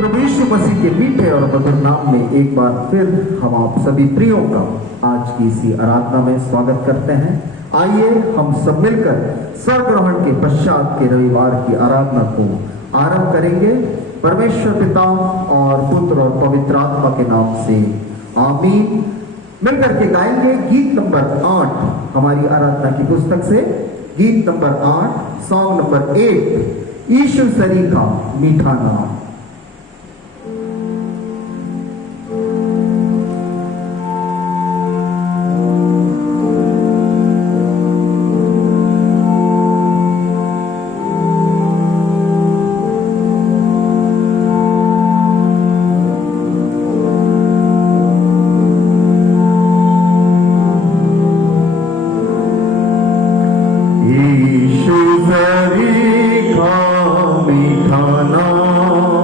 प्रभु यीशु मसीह के मीठे और मधुर नाम में एक बार फिर हम आप सभी प्रियों का आज की इसी आराधना में स्वागत करते हैं। आइए हम सब मिलकर स्वर ग्रहण के पश्चात के रविवार की आराधना को आरंभ करेंगे। परमेश्वर पिता और पुत्र और पवित्र आत्मा के नाम से आमीन। मिलकर के गाएंगे गीत नंबर 8 हमारी आराधना की पुस्तक से। गीत नंबर 8, सॉन्ग नंबर 8, यीशु सरी का मीठा नाम। मीठा नाम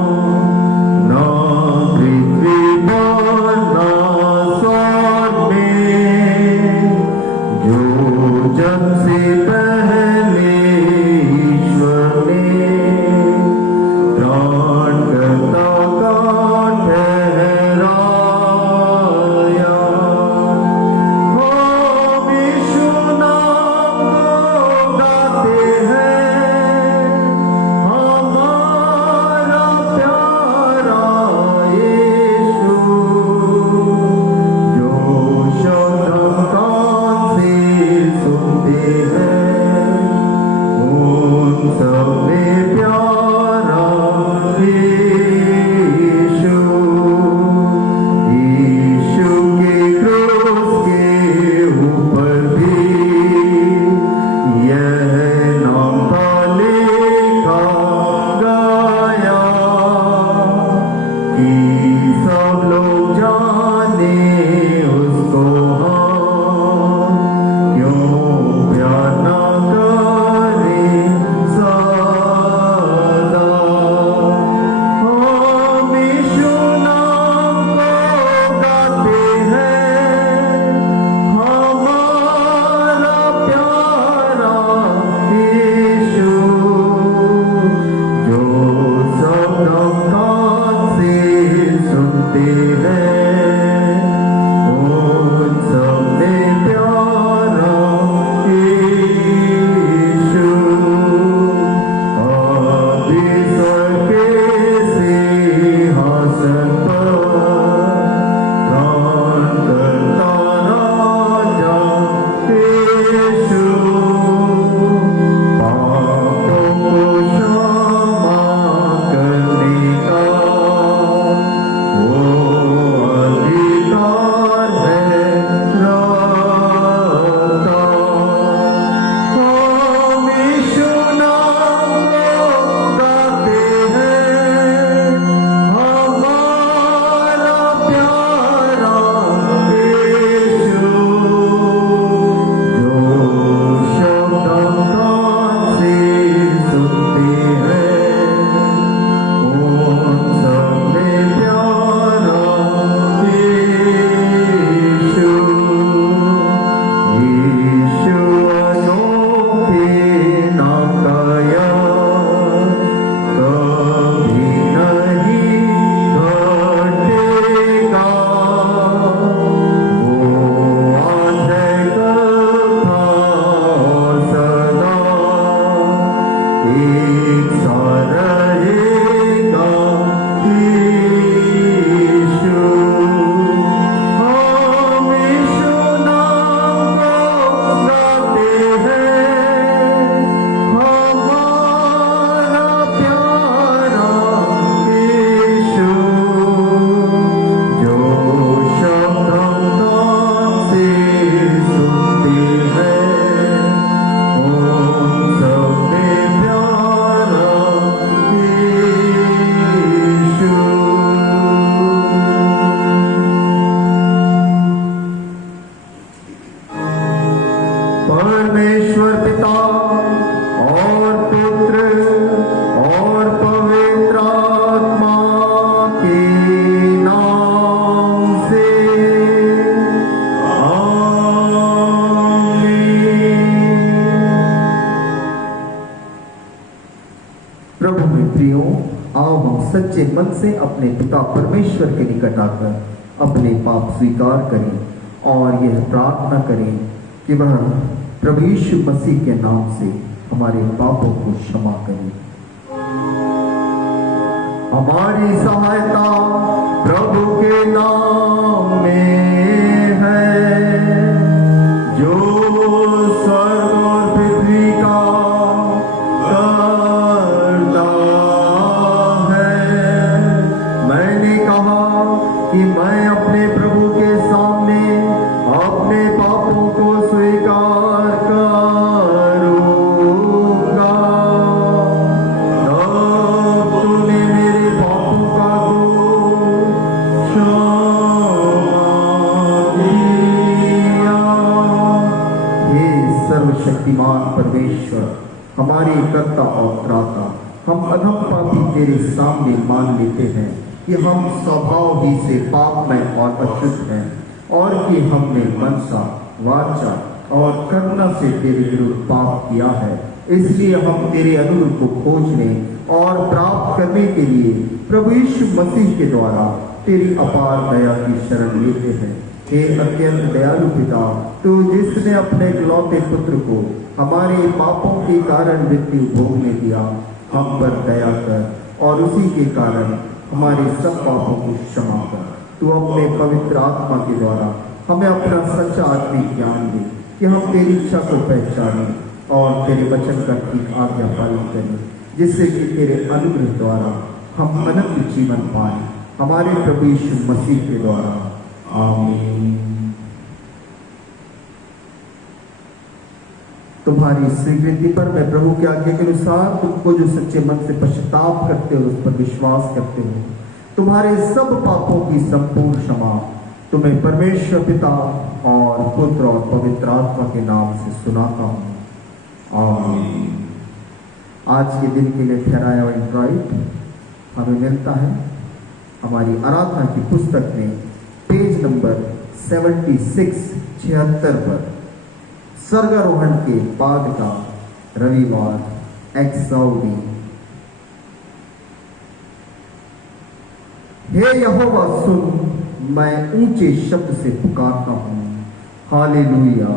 आओ हम सच्चे मन से अपने पिता परमेश्वर के निकट आकर अपने पाप स्वीकार करें और यह प्रार्थना करें कि वह प्रभु यीशु मसीह के नाम से हमारे पापों को क्षमा करें। हमारी सहायता प्रभु के नाम में है, जो स्वर्ग और पृथ्वी का करता है। मैंने कहा कि मैं अपने प्रभु के सामने अपने पापों को स्वीकार करूंगा, तब तूने मेरे पापों का क्षमा किया। हे सर्वशक्तिमान परमेश्वर, हमारे कर्ता और त्राता, हम अधम पापी तेरे सामने मान लेते हैं कि हम स्वभाव ही से पापमय और अशुद्ध हैं और कि हमने मनसा, वाचा और कर्म से तेरे विरुद्ध पाप किया है। इसलिए हम तेरे अनुरूप को खोजने और प्राप्त करने के लिए प्रभु यीशु मसीह के द्वारा तेरी अपार दया की शरण लेते हैं। हे अत्यंत दयालु पिता, तू जिसने अपने इकलौते पुत्र को हमारे पापों के कारण मृत्यु भोगने दिया, हम पर दया कर और उसी के कारण हमारे सब पापों को क्षमा कर। तू अपने पवित्र आत्मा के द्वारा हमें अपना सच्चा आत्मिक ज्ञान दे कि हम तेरी इच्छा को पहचानें और तेरे वचन का ठीक आज्ञा पालन करें, जिससे कि तेरे अनुग्रह द्वारा हम अनंत जीवन पाएं, हमारे प्रभु यीशु मसीह के द्वारा। आमीन। तुम्हारी स्वीकृति पर मैं प्रभु की आज्ञा के अनुसार तुमको जो सच्चे मन से पश्चाताप करते हो, उस पर विश्वास करते हो, तुम्हारे सब पापों की संपूर्ण क्षमा तुम्हें परमेश्वर पिता और पुत्र और पवित्र आत्मा के नाम से सुनाता हूँ। आमीन। आज के दिन के लिए ठहराया हुआ इंट्राइट हमें मिलता है हमारी आराधना की पुस्तक में पेज नंबर 76 पर स्वर्गारोहण के बाद का रविवार एक्साउडी। हे यहोवा सुन, मैं ऊंचे शब्द से पुकारता हूँ। हालेलुया।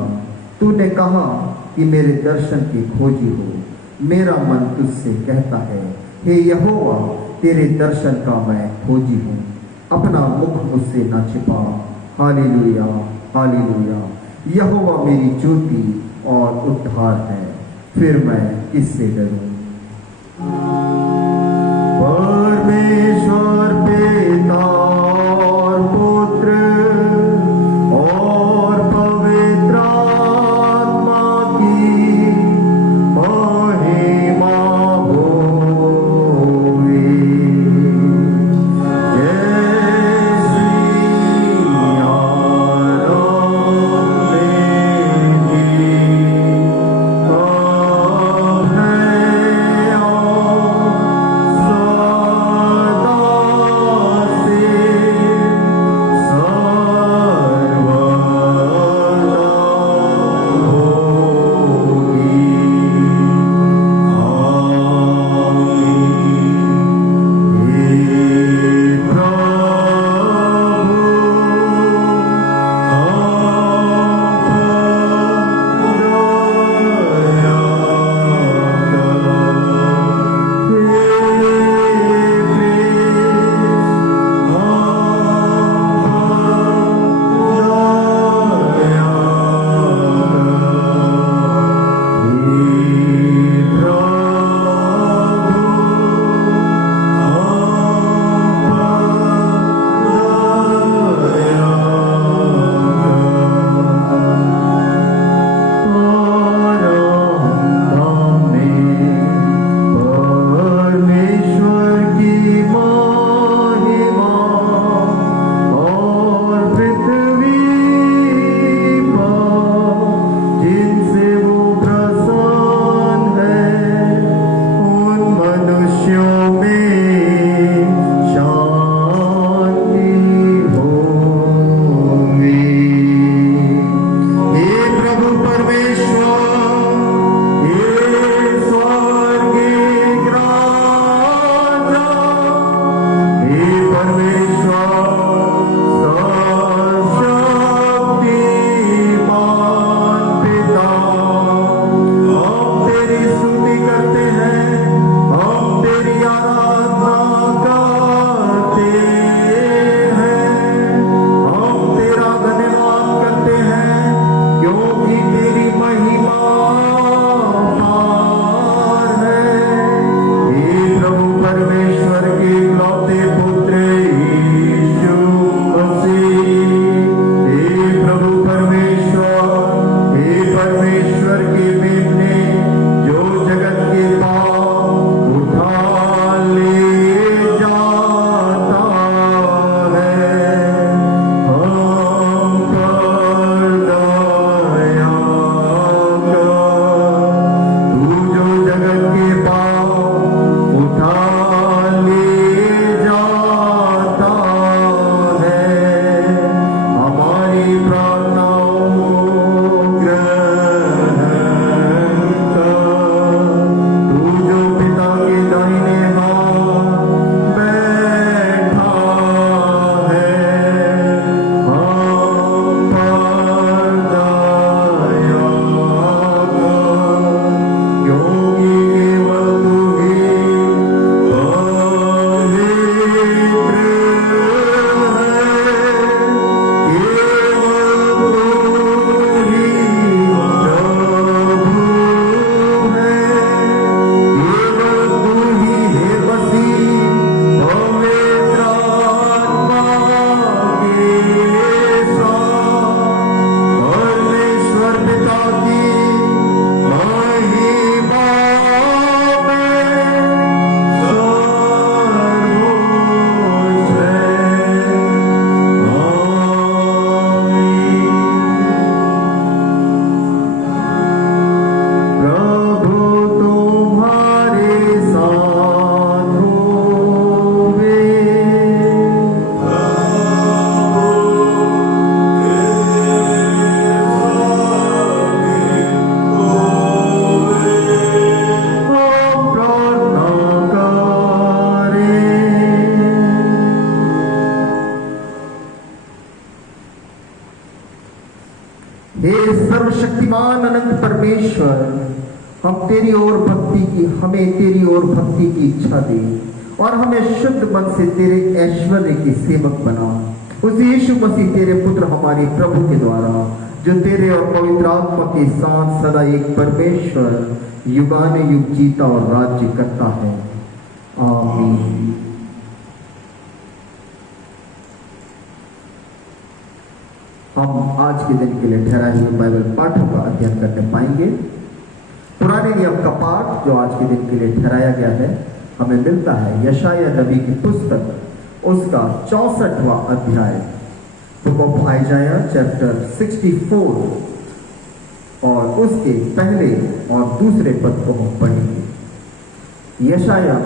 तूने कहा कि मेरे दर्शन की खोजी हो, मेरा मन तुझसे कहता है, हे यहोवा तेरे दर्शन का मैं खोजी हूँ, अपना मुख मुझसे न छिपा। Hallelujah hallelujah. यहोवा मेरी ज्योति और उद्धार है, फिर मैं किससे डरूं। परमेश्वर पिता और पुत्र और पवित्र आत्मा की महिमा होवे। जैसी सर्वशक्तिमान अनंत परमेश्वर, हम तेरी ओर भक्ति की, हमें तेरी ओर भक्ति की इच्छा दे और हमें शुद्ध मन से तेरे ऐश्वर्य के सेवक बना। उस यीशु मसीह तेरे पुत्र हमारे प्रभु के द्वारा, जो तेरे और पवित्र आत्मा के साथ सदा एक परमेश्वर युगानुयुग जीता और राज्य करता है। आमीन। हम आज के दिन के लिए ठहराए हुए बाइबल पाठों का अध्ययन करने पाएंगे। पुराने नियम का पाठ जो आज के दिन के लिए ठहराया गया है, हमें मिलता है यशायाह नबी की पुस्तक, उसका 64वां अध्याय, बुक ऑफ आइजाया चैप्टर 64 और उसके पहले और दूसरे पद को हम पढ़ेंगे। यशायाह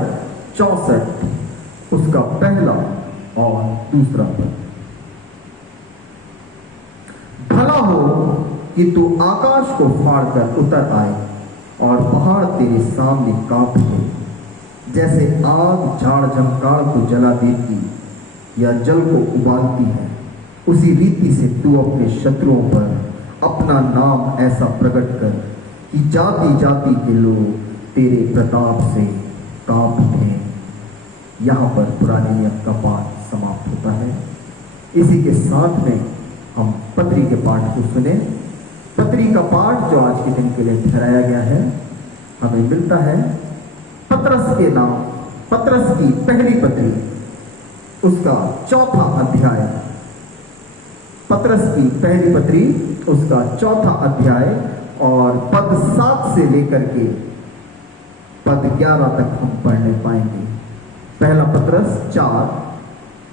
64 उसका पहला और दूसरा पद। भला हो कि तू आकाश को फाड़कर उतर आए और पहाड़ तेरे सामने कांप उठे। जैसे आग झाड़ झंकार को जला देती या जल को उबालती है, उसी रीति से तू अपने शत्रुओं पर अपना नाम ऐसा प्रकट कर कि जाति जाति के लोग तेरे प्रताप से कांप उठे। यहाँ पर पुराने नियम का पाठ समाप्त होता है। इसी के साथ में हम पत्री के पाठ को सुने। पत्री का पाठ जो आज के दिन के लिए ठहराया गया है, हमें मिलता है पत्रस के नाम, पत्रस की पहली पत्री, उसका 4था अध्याय। पत्रस की पहली पत्री, उसका 4था अध्याय और पद 7 से लेकर के पद 11 तक हम पढ़ने पाएंगे। पहला पत्रस 4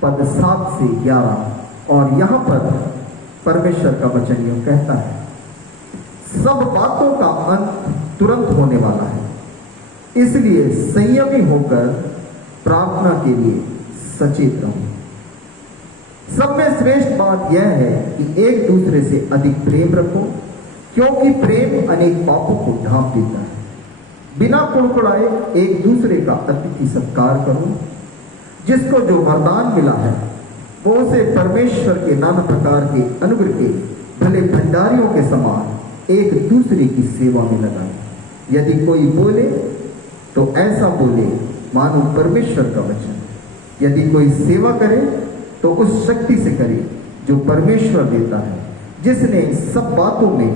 पद 7 से 11। और यहां पर परमेश्वर का वचन यूं कहता है, सब बातों का अंत तुरंत होने वाला है, इसलिए संयमी होकर प्रार्थना के लिए सचेत रहो। सब में श्रेष्ठ बात यह है कि एक दूसरे से अधिक प्रेम रखो, क्योंकि प्रेम अनेक पापों को ढांप देता है। बिना कुड़कुड़ाए एक दूसरे का अतिथि सत्कार करो। जिसको जो वरदान मिला है, वो उसे परमेश्वर के नाना प्रकार के अनुग्रह के भले भंडारियों के समान एक दूसरे की सेवा में लगाए। यदि कोई बोले तो ऐसा बोले मानो परमेश्वर का वचन। यदि कोई सेवा करे तो उस शक्ति से करे जो परमेश्वर देता है, जिसने सब बातों में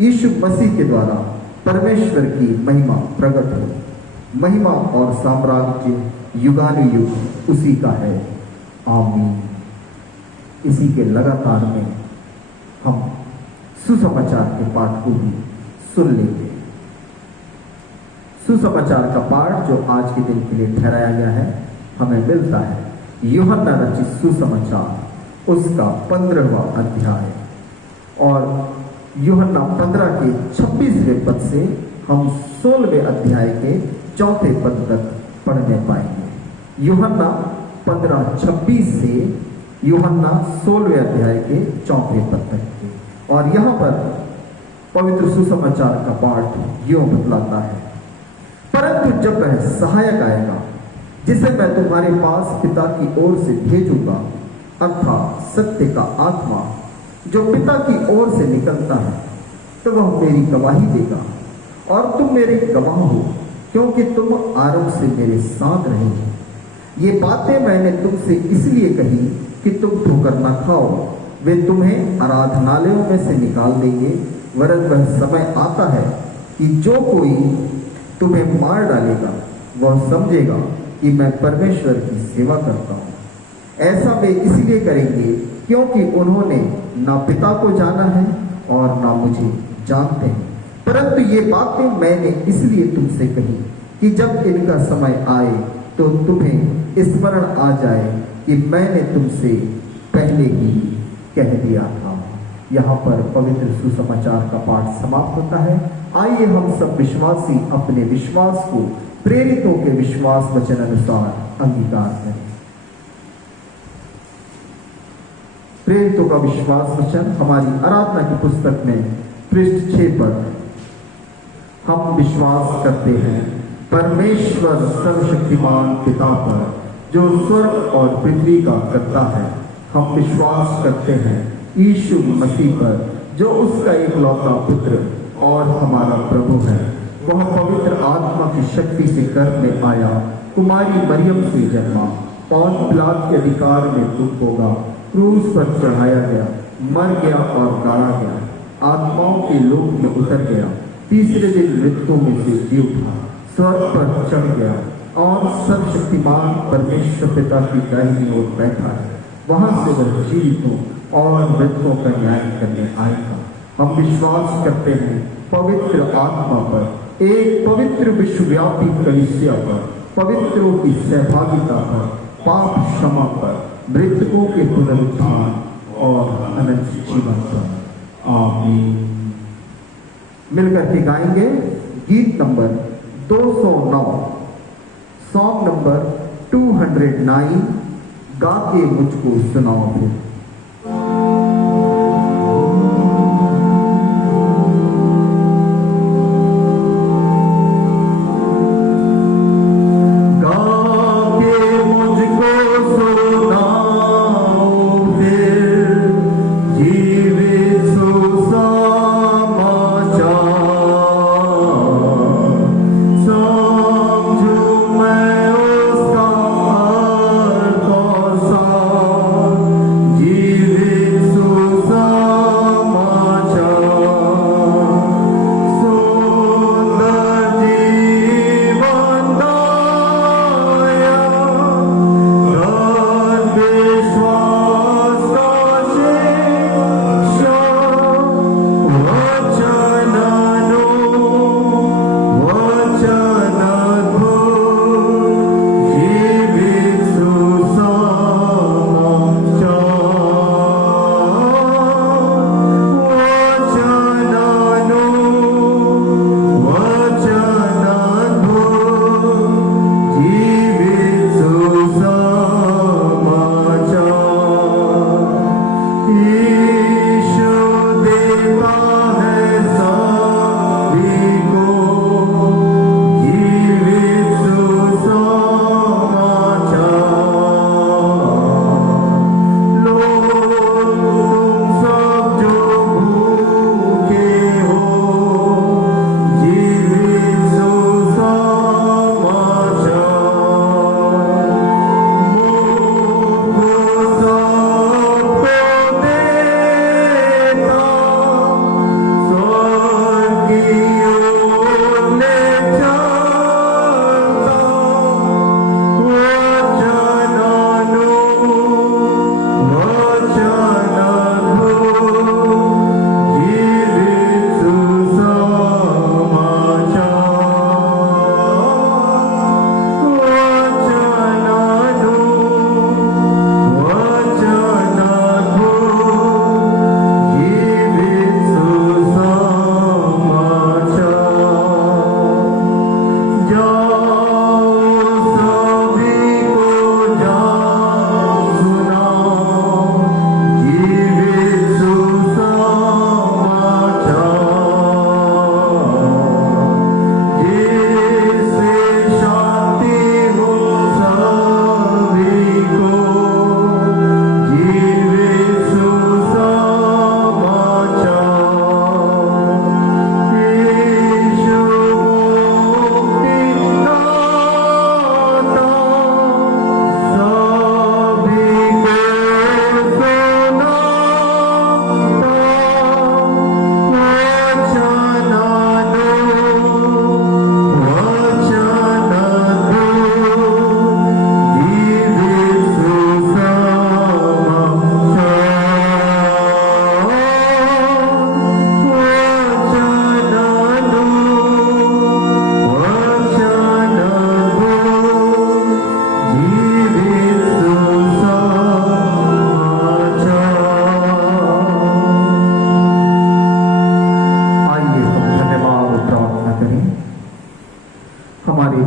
यीशु मसीह के द्वारा परमेश्वर की महिमा प्रकट हो। महिमा और साम्राज्य युगानुयुग उसी का है। आमीन। इसी के लगातार में हम सुसमाचार के पाठ को भी सुन लेंगे। सुसमाचार का पाठ जो आज के दिन के लिए ठहराया गया है, हमें मिलता है यूहन्ना रचित सुसमाचार, उसका 15वां अध्याय और यूहन्ना 15 के 26वें पद से हम 16वें अध्याय के 4थे पद तक पढ़ने पाएंगे। यूहन्ना 15:26 से यूहन्ना 16वें अध्याय के 4थे पद तक के। और यहाँ पर पवित्र सुसमाचार का पाठ यूं बतलाता है, परंतु जब वह सहायक आएगा, जिसे मैं तुम्हारे पास पिता की ओर से भेजूंगा, अर्थात सत्य का आत्मा जो पिता की ओर से निकलता है, तो वह मेरी गवाही देगा। और तुम मेरे गवाह हो, क्योंकि तुम आरंभ से मेरे साथ रहे हो। ये बातें मैंने तुमसे इसलिए कही कि तुम ठोकर न खाओ। वे तुम्हें आराधनालयों में से निकाल देंगे, वरन वह समय आता है कि जो कोई तुम्हें मार डालेगा, वह समझेगा कि मैं परमेश्वर की सेवा करता हूँ। ऐसा वे इसलिए करेंगे क्योंकि उन्होंने ना पिता को जाना है और ना मुझे जानते हैं। परंतु ये बातें मैंने इसलिए तुमसे कही कि जब इनका समय आए तो तुम्हें स्मरण आ जाए कि मैंने तुमसे पहले ही कह दिया था। यहाँ पर पवित्र सुसमाचार का पाठ समाप्त होता है। आइए हम सब विश्वासी अपने विश्वास को प्रेरितों के विश्वास वचन अनुसार अंगीकार करें। प्रेरितों का विश्वास वचन हमारी आराधना की पुस्तक में पृष्ठ 6 पर हम विश्वास करते हैं परमेश्वर सर्वशक्तिमान पिता पर, जो स्वर्ग और पृथ्वी का कर्ता है। हम विश्वास करते हैं यीशु मसीह पर, जो उसका एकलौता पुत्र और हमारा प्रभु है। वह पवित्र आत्मा की शक्ति से गर्भ में आया, कुमारी मरियम से जन्मा, पौंस पिलात के अधिकार में दुख होगा, क्रूस पर चढ़ाया गया, मर गया और गाड़ा गया, आत्माओं के लोक में उतर गया, तीसरे दिन मृत्यु में से जी उठा, स्वर्ग पर चढ़ गया और सर्वशक्तिमान परमेश्वर पिता की दाहिनी ओर बैठा है। वहां से वह जीवितों और मृतकों का न्याय करने आएगा। हम विश्वास करते हैं पवित्र आत्मा पर, एक पवित्र विश्वव्यापी कलीसिया पर, पवित्रों की सहभागिता पर, पाप क्षमा पर, मृतकों के पुनरुत्थान और अनंत जीवन पर। आमीन। मिलकर के गाएंगे गीत नंबर 209, सॉन्ग नंबर 209, गा के मुझको सुनाओ फिर।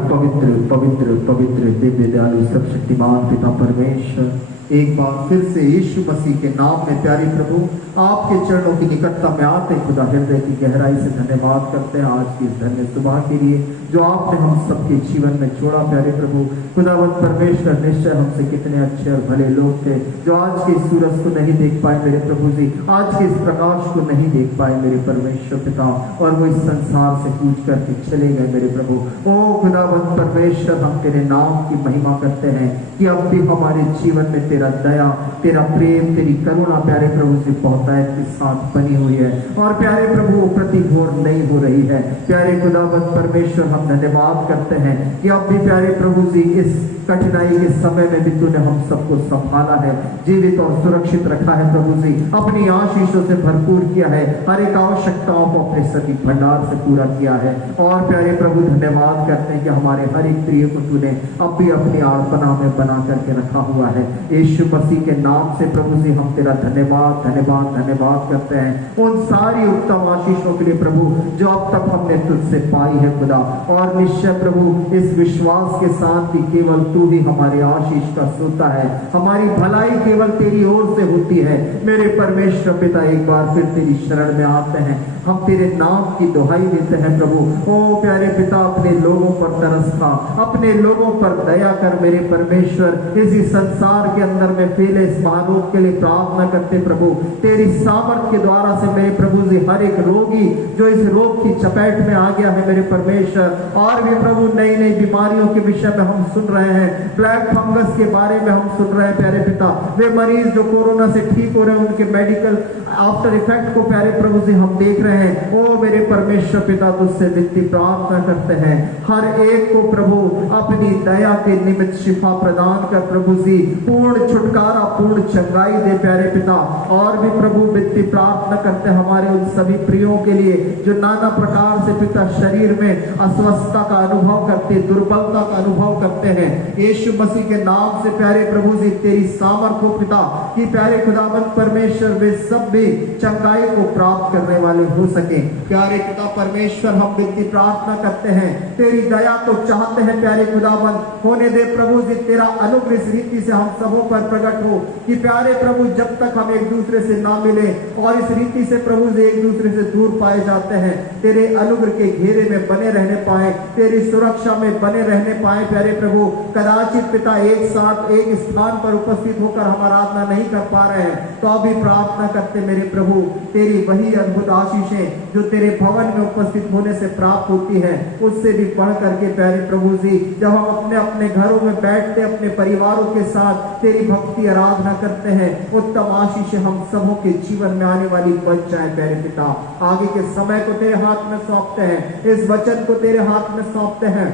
पवित्र पवित्र पवित्र दिव्य दयालु सर्वशक्तिमान पिता परमेश्वर, एक बार फिर से यीशु मसीह के नाम में प्यारे प्रभु आपके चरणों की निकटता में आते खुदा हृदय की गहराई से धन्यवाद करते हैं आज की इस धन्य सुबह के लिए जो आपने हम सबके जीवन में छोड़ा प्यारे प्रभु। खुदावंद परमेश्वर निश्चय हमसे कितने अच्छे और भले लोग थे जो आज के इस सूरज को नहीं देख पाए मेरे प्रभु जी, आज के इस प्रकाश को नहीं देख पाए मेरे परमेश्वर पिता, और वो इस संसार से कूच करके चले गए मेरे प्रभु। ओ खुदावंद परमेश्वर, हम तेरे नाम की महिमा करते हैं कि अब भी हमारे जीवन में तेरा दया, तेरा प्रेम, तेरी करुणा प्यारे प्रभु से बहुतायत के साथ बनी हुई है और प्यारे प्रभु प्रतिघोर नहीं हो रही है। प्यारे खुदावंद परमेश्वर, हम धन्यवाद करते हैं कि अब भी प्यारे प्रभु जी इस कठिनाई के समय में भी तूने हम सबको संभाला है, जीवित और सुरक्षित रखा है प्रभु जी, अपनी आशीषों से भरपूर किया है, हर एक आवश्यकताओं को अपने सभी भंडार से पूरा किया है। और प्यारे प्रभु धन्यवाद करते हैं कि हमारे हर एक प्रिय को तूने अब भी अपनी आड़पना में बना करके रखा हुआ है। यीशु मसीह के नाम से प्रभु जी हम तेरा धन्यवाद धन्यवाद धन्यवाद करते हैं उन सारी उत्तम आशीषों के लिए प्रभु जो अब तक हमने तुझसे पाई है खुदा। और निश्चय प्रभु इस विश्वास के साथ कि केवल तू ही हमारे आशीष का सोता है, हमारी भलाई केवल तेरी ओर से होती है मेरे परमेश्वर पिता। एक बार फिर तेरी शरण में आते हैं, हम तेरे नाम की दुहाई देते हैं प्रभु। ओ प्यारे पिता, अपने लोगों पर तरस खा, अपने लोगों पर दया कर मेरे परमेश्वर। इसी संसार के अंदर में फैले इस महारोग के लिए प्रार्थना करते प्रभु, तेरी सामर्थ के द्वारा से मेरे प्रभु जी हर एक रोगी जो इस रोग की चपेट में आ गया है मेरे परमेश्वर, और भी प्रभु नई नई बीमारियों के विषय में हम सुन रहे हैं, ब्लैक फंगस के बारे में हम सुन रहे हैं प्यारे पिता, वे मरीज जो कोरोना से ठीक हो रहे हैं उनके मेडिकल आफ्टर इफेक्ट को प्यारे प्रभु जी हम देख रहे हैं। ओ मेरे परमेश्वर पिता, तुझसे विनती प्रार्थना करते हैं हर एक को प्रभु अपनी दया के निमित्त शिफा प्रदान कर प्रभु जी, पूर्ण छुटकारा पूर्ण चंगाई दे प्यारे पिता। और भी प्रभु विनती प्रार्थना करते हैं हमारे उन सभी प्रियों के लिए जो नाना प्रकार से पिता शरीर में अस्वस्थता का अनुभव करते, दुर्बलता का अनुभव करते हैं। यीशु मसीह के नाम से प्यारे प्रभु जी तेरी सामर्थ हो पिता कि प्यारे खुदावंद परमेश्वर वे सब भी चंगाई को प्राप्त करने वाले हो सके। प्यारे पिता परमेश्वर, हम विनती प्रार्थना करते हैं, तेरी दया को चाहते हैं प्यारे खुदावंद, होने दे प्रभु जी तेरा अनुग्रह इस रीति से हम सबों पर प्रकट हो कि प्यारे प्रभु जब तक हम एक दूसरे से ना मिले और इस रीति से प्रभु जी एक दूसरे से दूर पाए जाते हैं, तेरे अनुग्रह के घेरे में बने रहने पाए, तेरी सुरक्षा में बने रहने पाए प्यारे प्रभु। कदाचित पिता एक साथ एक स्थान पर उपस्थित होकर हम आराधना नहीं कर पा रहे हैं, तो अभी प्रार्थना करते मेरे प्रभु तेरी वही अद्भुत आशीषें जो तेरे भवन में उपस्थित होने से प्राप्त होती है, उससे भी बढ़ करके प्यारे प्रभु जी जब हम अपने अपने घरों में बैठते अपने परिवारों के साथ तेरी भक्ति आराधना करते हैं, उत्तम आशीषें हम सबों के जीवन में आने वाली बन जाए प्यारे पिता। आगे के समय को तेरे हाथ में सौंपते हैं, इस वचन को तेरे हाथ में सौंपते हैं,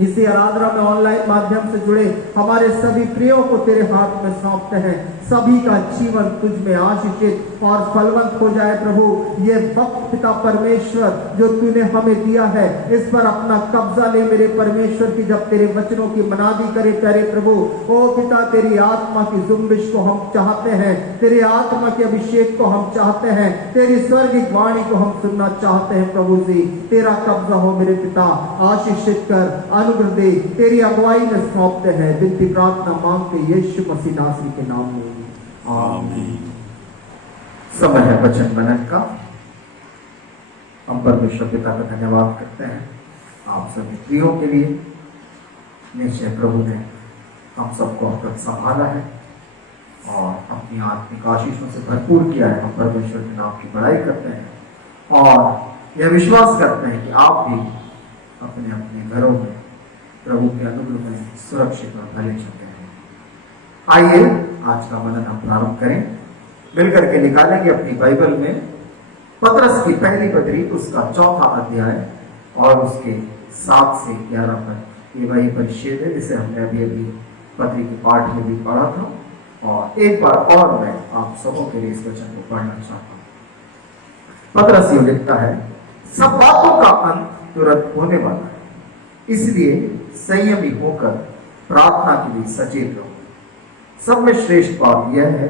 इसी आराधना में ऑनलाइन माध्यम से जुड़े हमारे सभी प्रियों को तेरे हाथ में सौंपते हैं। सभी का जीवन तुझ में आशीषित और फलवंत हो जाए प्रभु। ये वक्त पिता परमेश्वर जो तूने हमें दिया है, इस पर अपना कब्जा ले मेरे परमेश्वर की जब तेरे वचनों की मनादी करे प्यारे प्रभु। ओ पिता, तेरी आत्मा की जुम्बिश को हम चाहते हैं, तेरी आत्मा के अभिषेक को हम चाहते हैं, तेरी स्वर्गिक वाणी को हम सुनना चाहते हैं प्रभु जी। तेरा कब्जा हो मेरे पिता, आशीषित कर, अनुग्रह दे, तेरी अगुवाई में सौंपते हैं। विनती प्रार्थना मांगते यीशु मसीह नासरी के नाम में, आमीन। समय है वचन मनन का। हम परमेश्वर पिता का धन्यवाद करते हैं आप सभी प्रियों के लिए। निश्चय प्रभु ने हम सबको अब तक संभाला है और अपनी आत्मिक आशीषों से भरपूर किया है। हम परमेश्वर के नाम की बड़ाई करते हैं और यह विश्वास करते हैं कि आप भी अपने अपने घरों में प्रभु के अनुग्रह में सुरक्षित और भले चलते हैं। आइए आज का मनन हम प्रारंभ करें। मिलकर के निकालेंगे अपनी बाइबल में पतरस की पहली पत्री उसका 4वां अध्याय और उसके 7 से 11 तक। ये वही परिच्छेद है जिसे हमने अभी अभी पत्री के पाठ में भी पढ़ा था, और एक बार और मैं आप सबों के लिए इस वचन को पढ़ना चाहता हूँ। पतरस ये लिखता है, सब बातों का अंत तुरंत होने वाला है, इसलिए संयमी होकर प्रार्थना के लिए सचेत रहो। सब में श्रेष्ठ बात यह है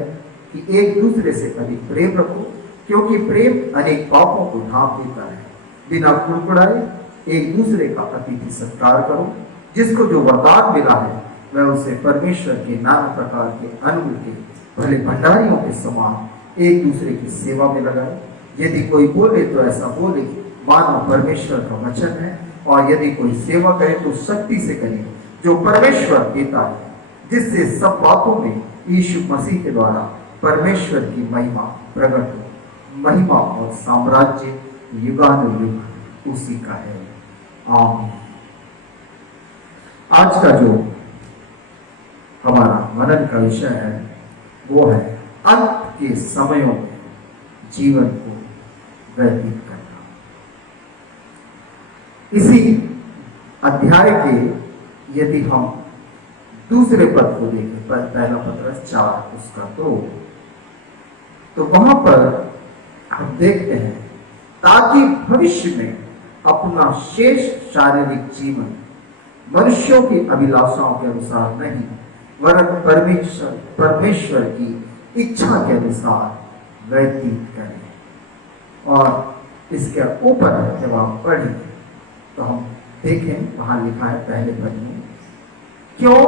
कि एक दूसरे से अधिक प्रेम रखो, क्योंकि प्रेम अनेक पापों को ढांप देता है। बिना कुड़कुड़ाए एक दूसरे का अतिथि सत्कार करो। जिसको जो वरदान मिला है वह उसे परमेश्वर के नाना प्रकार के अन्न के भले भंडारियों के समान एक दूसरे की सेवा में लगाए। यदि कोई बोले तो ऐसा बोले मानो परमेश्वर का वचन है, और यदि कोई सेवा करे तो शक्ति से करे जो परमेश्वर देता है, जिससे सब बातों में यीशु मसीह के द्वारा परमेश्वर की महिमा प्रकट हो। महिमा और साम्राज्य युगानुयुग उसी का है। आमीन। आज का जो हमारा मनन का विषय है वो है अंत के समयों में जीवन को व्यतीत करना। इसी अध्याय के यदि हम दूसरे पद को देखें, पहला पत्रस 4 उसका 2, तो वहां पर हम देखते हैं ताकि भविष्य में अपना शेष शारीरिक जीवन मनुष्यों की अभिलाषाओं के अनुसार नहीं वरन परमेश्वर की इच्छा के अनुसार व्यतीत करें। और इसके ऊपर जब आप पढ़ें तो हम देखें वहां लिखा है पहले पद में, क्यों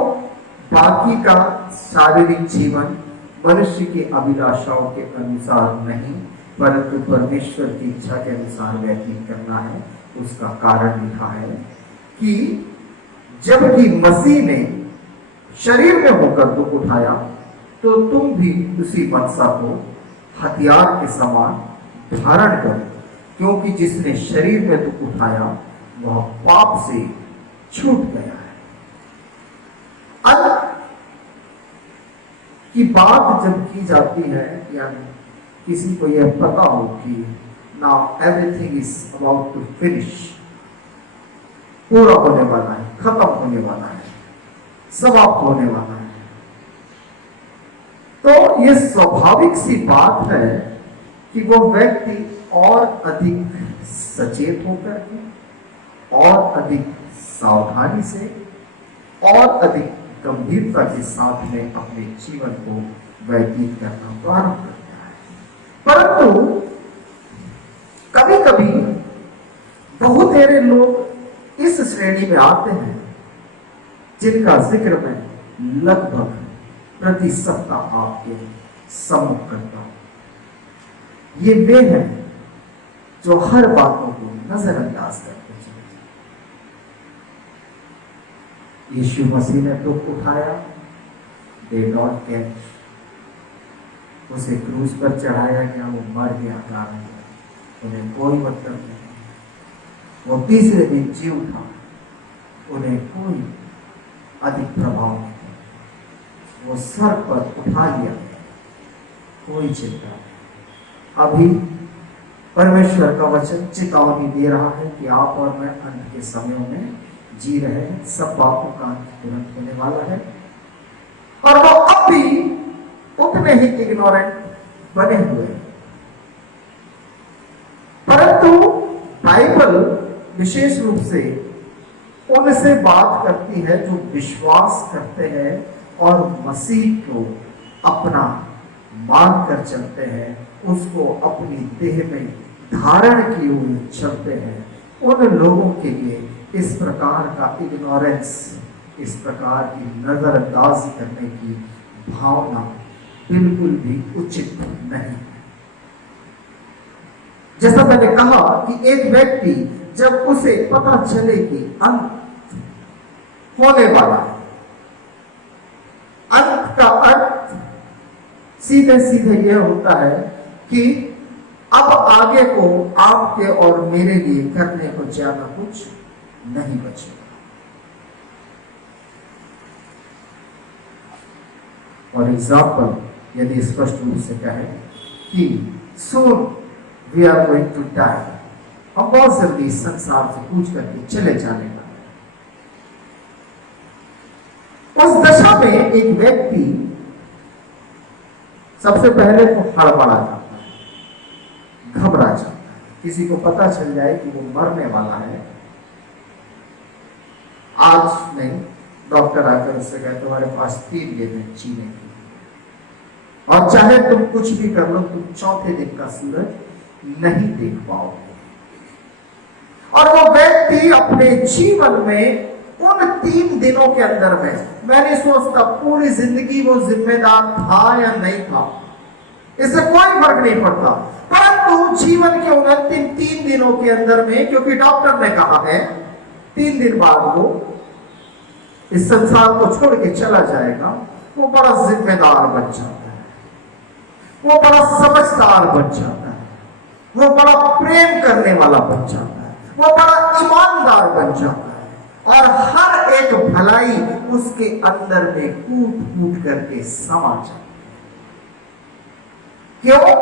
बाकी का शारीरिक जीवन मनुष्य की अभिलाषाओं के अनुसार नहीं परंतु परमेश्वर की इच्छा के अनुसार व्यतीत करना है। उसका कारण लिखा है कि जबकि मसीह ने शरीर में होकर दुख उठाया तो तुम भी उसी मनसा को हथियार के समान धारण करो, क्योंकि जिसने शरीर में दुख उठाया वह पाप से छूट गया है। अंत की बात जब की जाती है, यानी किसी को यह पता हो कि now everything is about to finish, पूरा होने वाला है, खत्म होने वाला है, समाप्त होने वाला है, तो यह स्वाभाविक सी बात है कि वो व्यक्ति और अधिक सचेत होकर के, और अधिक सावधानी से, और अधिक गंभीरता के साथ में अपने जीवन को व्यतीत करना प्रारंभ करता है। परंतु कभी कभी बहुत सारे लोग इस श्रेणी में आते हैं जिनका जिक्र मैं लगभग प्रति सप्ताह आपके सम्मुख करता हूं। ये वे हैं जो हर बातों को नजरअंदाज करते चले। यीशु मसीह ने दुख उठाया, दे डोंट केयर, उसे क्रूस पर चढ़ाया गया, वो मर गया, कारण उन्हें कोई मतलब नहीं। वो तीसरे दिन जी उठा, उन्हें कोई अधिक प्रभाव नहीं। वो सर पर उठा लिया, कोई चिंता नहीं। अभी परमेश्वर का वचन चेतावनी दे रहा है कि आप और मैं अंत के समयों में जी रहे हैं। सब बातों का अंत तुरंत होने वाला है, और वो अब भी उतने ही इग्नोरेंट बने हुए हैं। परंतु बाइबल विशेष रूप से उनसे बात करती है जो विश्वास करते हैं और मसीह को अपना मानकर चलते हैं, उसको अपनी देह में धारण किए हुए चलते हैं। उन लोगों के लिए इस प्रकार का इग्नोरेंस, इस प्रकार की नजरअंदाजी करने की भावना बिल्कुल भी उचित नहीं। जैसा मैंने कहा कि एक व्यक्ति जब उसे पता चले कि अंत होने वाला है, अंत का अर्थ सीधे सीधे यह होता है कि अब आगे को आपके और मेरे लिए करने को ज्यादा कुछ नहीं बचेगा। और एग्जाम्पल यदि स्पष्ट रूप से कहें कि soon we are going to die, हम बहुत जल्दी संसार से कूच करके चले जाने वाले। उस दशा में एक व्यक्ति सबसे पहले तो हड़बड़ा जाता है, घबरा जाता है। किसी को पता चल जाए कि वो मरने वाला है, आज नहीं, डॉक्टर आकर उससे कहे तुम्हारे पास 3 दिन है जीने की, और चाहे तुम कुछ भी कर लो, तुम चौथे दिन का सूरज नहीं देख पाओगे। और वो व्यक्ति अपने जीवन में उन 3 दिनों के अंदर में मैं नहीं सोचता पूरी जिंदगी वो जिम्मेदार था या नहीं था, इससे कोई फर्क नहीं पड़ता, परंतु जीवन के उन अंतिम 3 दिनों के अंदर में, क्योंकि डॉक्टर ने कहा है 3 दिन बाद वो इस संसार को छोड़ के चला जाएगा, वो बड़ा जिम्मेदार बन जाता है, वो बड़ा समझदार बन जाता है, वो बड़ा प्रेम करने वाला बन जाता है, वो बड़ा ईमानदार बन जाता है, और हर एक भलाई उसके अंदर में कूट कूट करके समा जाती है। क्यों?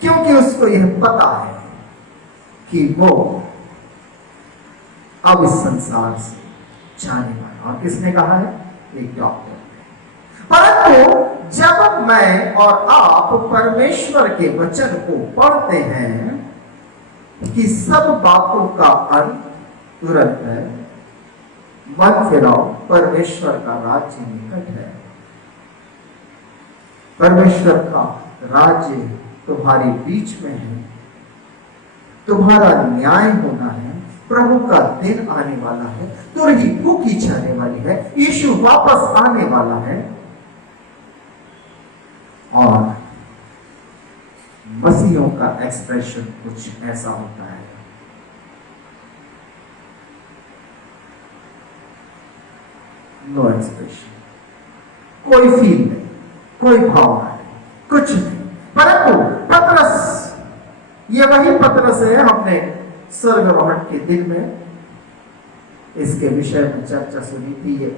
क्योंकि उसको यह पता है कि वो अब इस संसार से जाने वाला। और किसने कहा है? एक डॉक्टर ने। परंतु जब मैं और आप परमेश्वर के वचन को पढ़ते हैं कि सब बातों का अंत तुरंत है, मन फिराओ, परमेश्वर का राज्य निकट है, परमेश्वर का राज्य तुम्हारे बीच में है, तुम्हारा न्याय होना है, प्रभु का दिन आने वाला है, तुरही फूकी जाने वाली है, यीशु वापस आने वाला है, और मसीहों का एक्सप्रेशन कुछ ऐसा होता है। नो एक्सप्रेशन, कोई फील नहीं, कोई भावना नहीं, कुछ नहीं। परंतु पतरस, ये वही पतरस है, हमने स्वर्गारोहण के दिन में इसके विषय में चर्चा सुनी थी। ये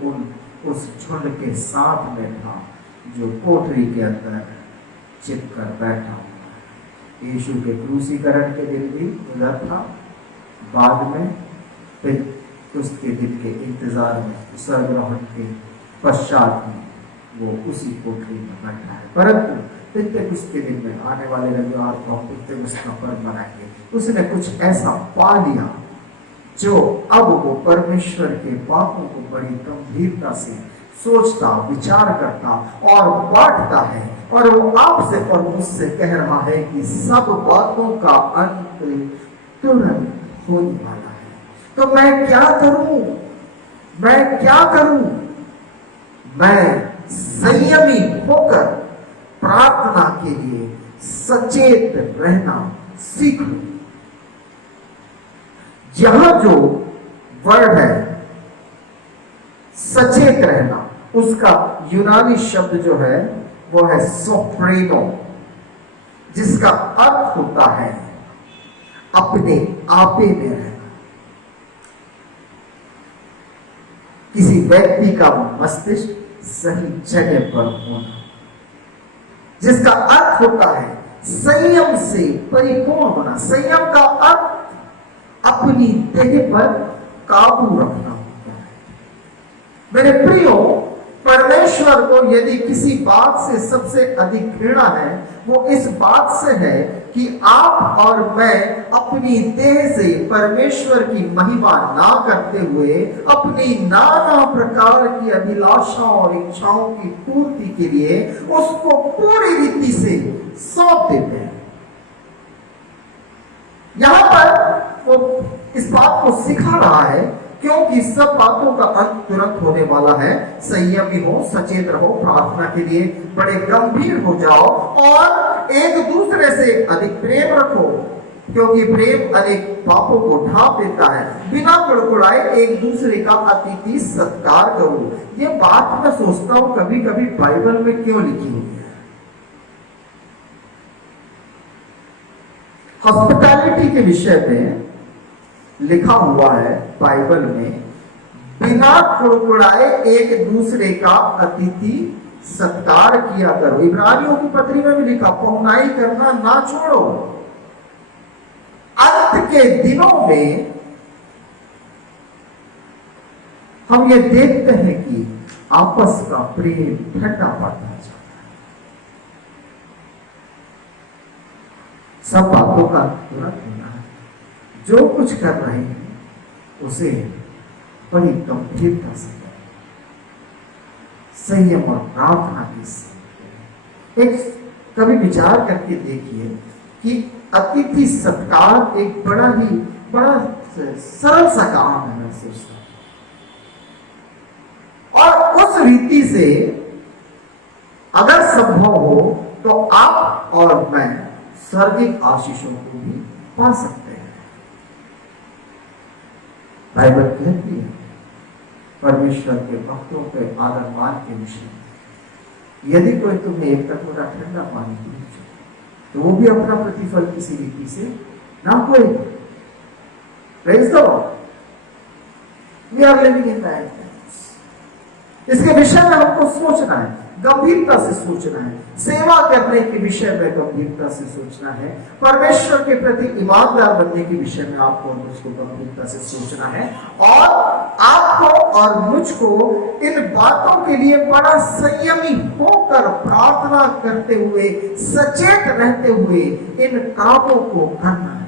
उस झुंड के साथ में था जो कोठरी के अंदर चिपकर बैठा हुआ। यीशु के क्रूसीकरण के दिन भी उधर था, बाद में फिर उसके दिन के इंतजार में स्वर्गारोहण के पश्चात में वो उसी कोठरी में बैठा है। परंतु पितृपुरुष के दिन में, आने वाले रविवार को हम पितृपुरुष का पर्व मनाएंगे, उसने कुछ ऐसा पा लिया जो अब वो परमेश्वर के बातों को बड़ी गंभीरता से सोचता, विचार करता और बांटता है, और वो आपसे और मुझसे कह रहा है कि सब बातों का अंत तुरंत होने वाला है। तो मैं क्या करूं? मैं क्या करूं? मैं संयमी होकर प्रार्थना के लिए सचेत रहना सीखूं। यहां जो वर्ड है सचेत रहना, उसका यूनानी शब्द जो है वो है सोफ्रेनो, जिसका अर्थ होता है अपने आपे में रहना। किसी व्यक्ति का मस्तिष्क सही जगह पर होना, जिसका अर्थ होता है संयम से परिपूर्ण होना। संयम का अर्थ अपनी देह पर काबू रखना होता है। मेरे प्रियो, परमेश्वर को यदि किसी बात से सबसे अधिक घृणा है, वो इस बात से है कि आप और मैं अपनी देह से परमेश्वर की महिमा ना करते हुए अपनी नाना प्रकार की अभिलाषाओं और इच्छाओं की पूर्ति के लिए उसको पूरी रीति से सौंप देते हैं। यहां पर वो इस बात को सिखा रहा है, क्योंकि सब बातों का अंत तुरंत होने वाला है। संयमी हो, सचेत रहो, प्रार्थना के लिए बड़े गंभीर हो जाओ, और एक दूसरे से अधिक प्रेम रखो, क्योंकि प्रेम अनेक पापों को ढांप देता है। बिना कुड़कुड़ाए एक दूसरे का अतिथि सत्कार करो। ये बात मैं सोचता हूं कभी कभी बाइबल में क्यों लिखी हुई है। हॉस्पिटैलिटी के विषय में लिखा हुआ है बाइबल में, बिना कुड़कुड़ाए एक दूसरे का अतिथि सत्कार किया करो। इब्रानियों की पत्री में भी लिखा, पहुनाई करना ना छोड़ो। अंत के दिनों में हम ये देखते हैं कि आपस का प्रेम ठंडा पड़ता जाता है। सब बातों का तुरंत होना है। जो कुछ कर रहे हैं उसे बड़ी गंभीरता से करें, संयम और प्रार्थना के साथ। एक कभी विचार करके देखिए कि अतिथि सत्कार एक बड़ा सरल सा काम है। मैं सोचता हूं रीति से अगर संभव हो तो आप और मैं स्वर्गिक आशीषों को भी पा सकते हैं। बाइबल कहती है परमेश्वर के भक्तों के आदर मान के विषय में, यदि कोई तुम्हें एक कटोरा ठंडा पानी पी तो वो भी अपना प्रतिफल किसी रीति से ना कोई। Praise the Lord. We are living in the end times. इसके विषय में हमको सोचना है, गंभीरता से सोचना है, सेवा करने के विषय में गंभीरता से सोचना है, परमेश्वर के प्रति ईमानदार बनने के विषय में आपको और मुझको गंभीरता से सोचना है, और आपको और मुझको इन बातों के लिए बड़ा संयमी होकर प्रार्थना करते हुए, सचेत रहते हुए इन कामों को करना है।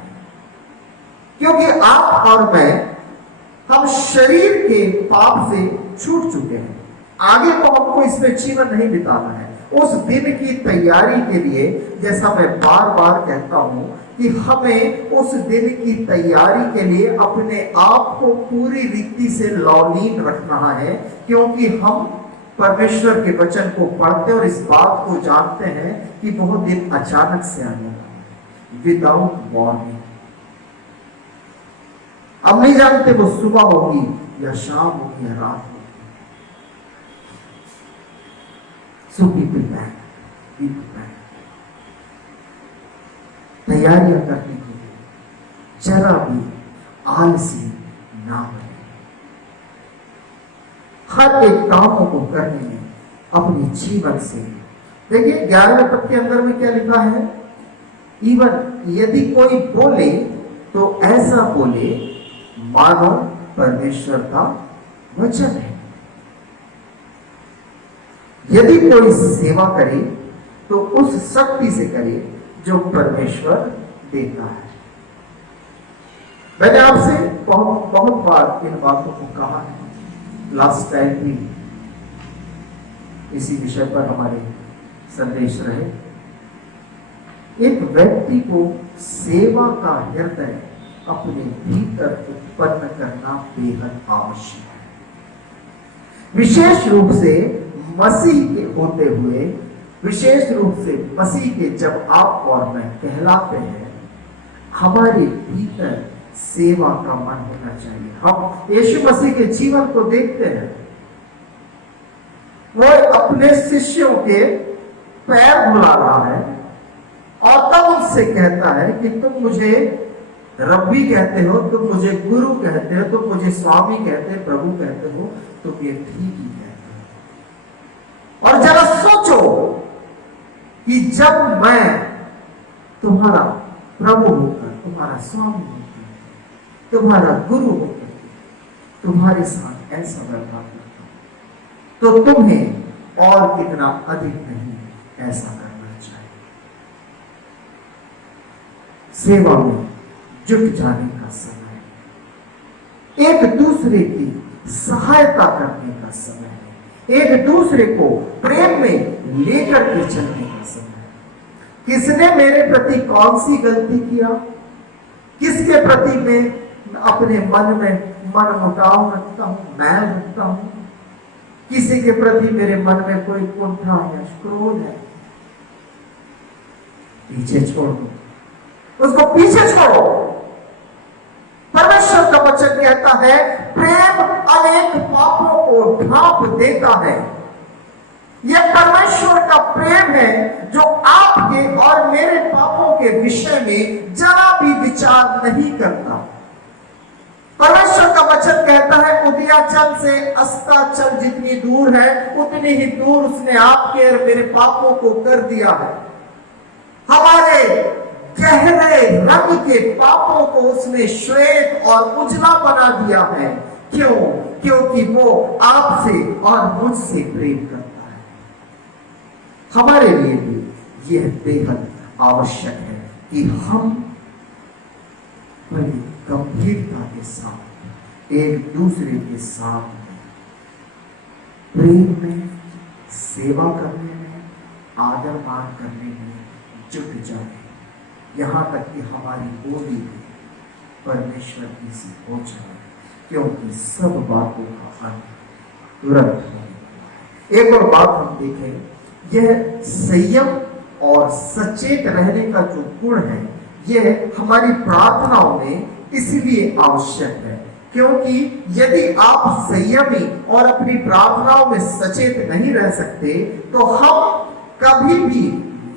क्योंकि आप और मैं, हम शरीर के पाप से छूट चुके हैं। आगे तो हमको इसमें जीवन नहीं बिताना है। उस दिन की तैयारी के लिए, जैसा मैं बार बार कहता हूं कि हमें उस दिन की तैयारी के लिए अपने आप को पूरी रीति से लौलीन रखना है, क्योंकि हम परमेश्वर के वचन को पढ़ते और इस बात को जानते हैं कि बहुत दिन अचानक से आने वाला है, विदाउट वार्निंग। अब नहीं जानते वो सुबह होगी या शाम होगी या रात होगी। So be prepared, be prepared. तैयारियां करने के लिए जरा भी आलसी ना बने। हर एक कामों को करने में अपने जीवन से, देखिए 11वें पद के अंदर में क्या लिखा है, इवन यदि कोई बोले तो ऐसा बोले मानो परमेश्वर का वचन है। यदि कोई सेवा करे तो उस शक्ति से करे जो परमेश्वर देता है। मैंने आपसे बहुत बार इन बातों को कहा है। लास्ट टाइम भी इसी विषय पर हमारे संदेश रहे। एक व्यक्ति को सेवा का हृदय अपने भीतर उत्पन्न करना बेहद आवश्यक है। विशेष रूप से मसीह के होते हुए, विशेष रूप से मसीह के जब आप और मैं कहलाते हैं, हमारे भीतर सेवा का मन होना चाहिए। हम यीशु मसीह के जीवन को देखते हैं, वो अपने शिष्यों के पैर धुला रहा है और तब उनसे कहता है कि तुम मुझे रब्बी कहते हो, तुम मुझे गुरु कहते हो, तुम मुझे स्वामी कहते हो, प्रभु कहते हो, तुम ये ठीक ही कहते हो। और जरा सोचो कि जब मैं तुम्हारा प्रभु होकर, तुम्हारा स्वामी होकर, तुम्हारा गुरु होकर तुम्हारे साथ ऐसा व्यवहार करता हूं, तो तुम्हें और कितना अधिक नहीं ऐसा करना चाहिए। सेवा में जुट जाने का समय है, एक दूसरे की सहायता करने का समय है, एक दूसरे को प्रेम में लेकर के चलने का समय है। किसने मेरे प्रति कौन सी गलती किया, किसके प्रति मैं अपने मन में मन मुटाव रखता हूं, मैं रखता हूं, किसी के प्रति मेरे मन में कोई कुंठा या क्रोध है, पीछे छोड़ दो, उसको पीछे छोड़ो। परमेश्वर का वचन कहता है प्रेम अनेक पापों को ढांप देता है। यह परमेश्वर का प्रेम है जो आपके और मेरे पापों के विषय में जरा भी विचार नहीं करता। परमेश्वर का वचन कहता है उदयाचल से अस्ताचल जितनी दूर है उतनी ही दूर उसने आपके और मेरे पापों को कर दिया है। हमारे गहरे रंग के पापों को उसने श्वेत और उजला बना दिया है। क्यों? क्योंकि वो आपसे और मुझसे प्रेम करता है। हमारे लिए भी यह बेहद आवश्यक है कि हम बड़ी गंभीरता के साथ एक दूसरे के साथ प्रेम में, सेवा करने में, आदर मान करने में जुट जाए, यहां तक कि हमारी बोली भी परमेश्वर की सी हो जाए, क्योंकि सब बातों का अंत तुरंत होने वाला है। एक और बात हम देखें, यह संयम और सचेत रहने का जो गुण है, यह हमारी प्रार्थनाओं में इसलिए आवश्यक है क्योंकि यदि आप संयमी और अपनी प्रार्थनाओं में सचेत नहीं रह सकते तो हम कभी भी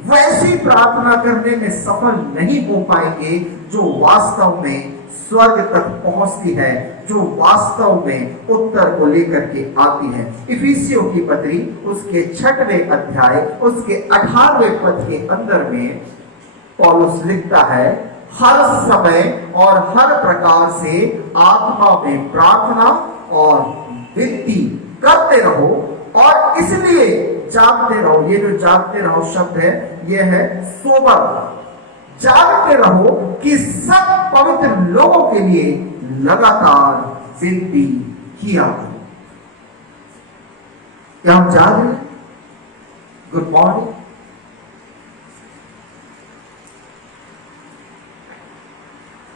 वैसी प्रार्थना करने में सफल नहीं हो पाएंगे जो वास्तव में स्वर्ग तक पहुंचती है, जो वास्तव में उत्तर को लेकर के आती है। इफिसियों की पत्री उसके 6वें अध्याय उसके 18वें पद के अंदर में पौलुस लिखता है, हर समय और हर प्रकार से आत्मा में प्रार्थना और विनती करते रहो और इसलिए जागते रहो। ये जो जागते रहो शब्द है, यह है सोबर। जागते रहो कि सब पवित्र लोगों के लिए लगातार विनती किया करो। क्या हम जाग रहे? Good morning.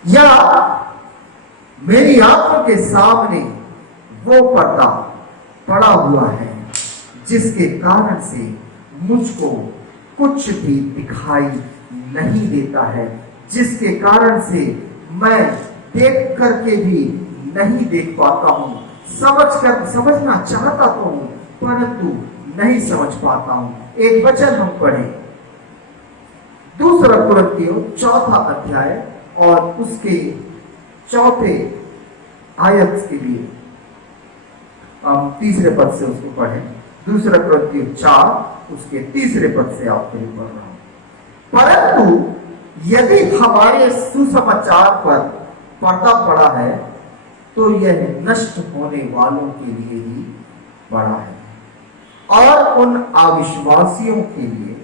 या मेरी आंखों के सामने वो पर्दा पड़ा हुआ है जिसके कारण से मुझको कुछ भी दिखाई नहीं देता है, जिसके कारण से मैं देख करके भी नहीं देख पाता हूं, समझना चाहता तो हूं परंतु नहीं समझ पाता हूं। एक वचन हम पढ़े, 2 कुरिन्थियों 4 अध्याय और उसके 4 आयत के लिए हम 3 पद से उसको पढ़ें। 2 कुरिन्थियों 4 उसके 3 पद से आपके लिए पढ़ रहा हूं। परंतु यदि हमारे सुसमाचार पर पर्दा पड़ा है तो यह नष्ट होने वालों के लिए ही पड़ा है और उन अविश्वासियों के लिए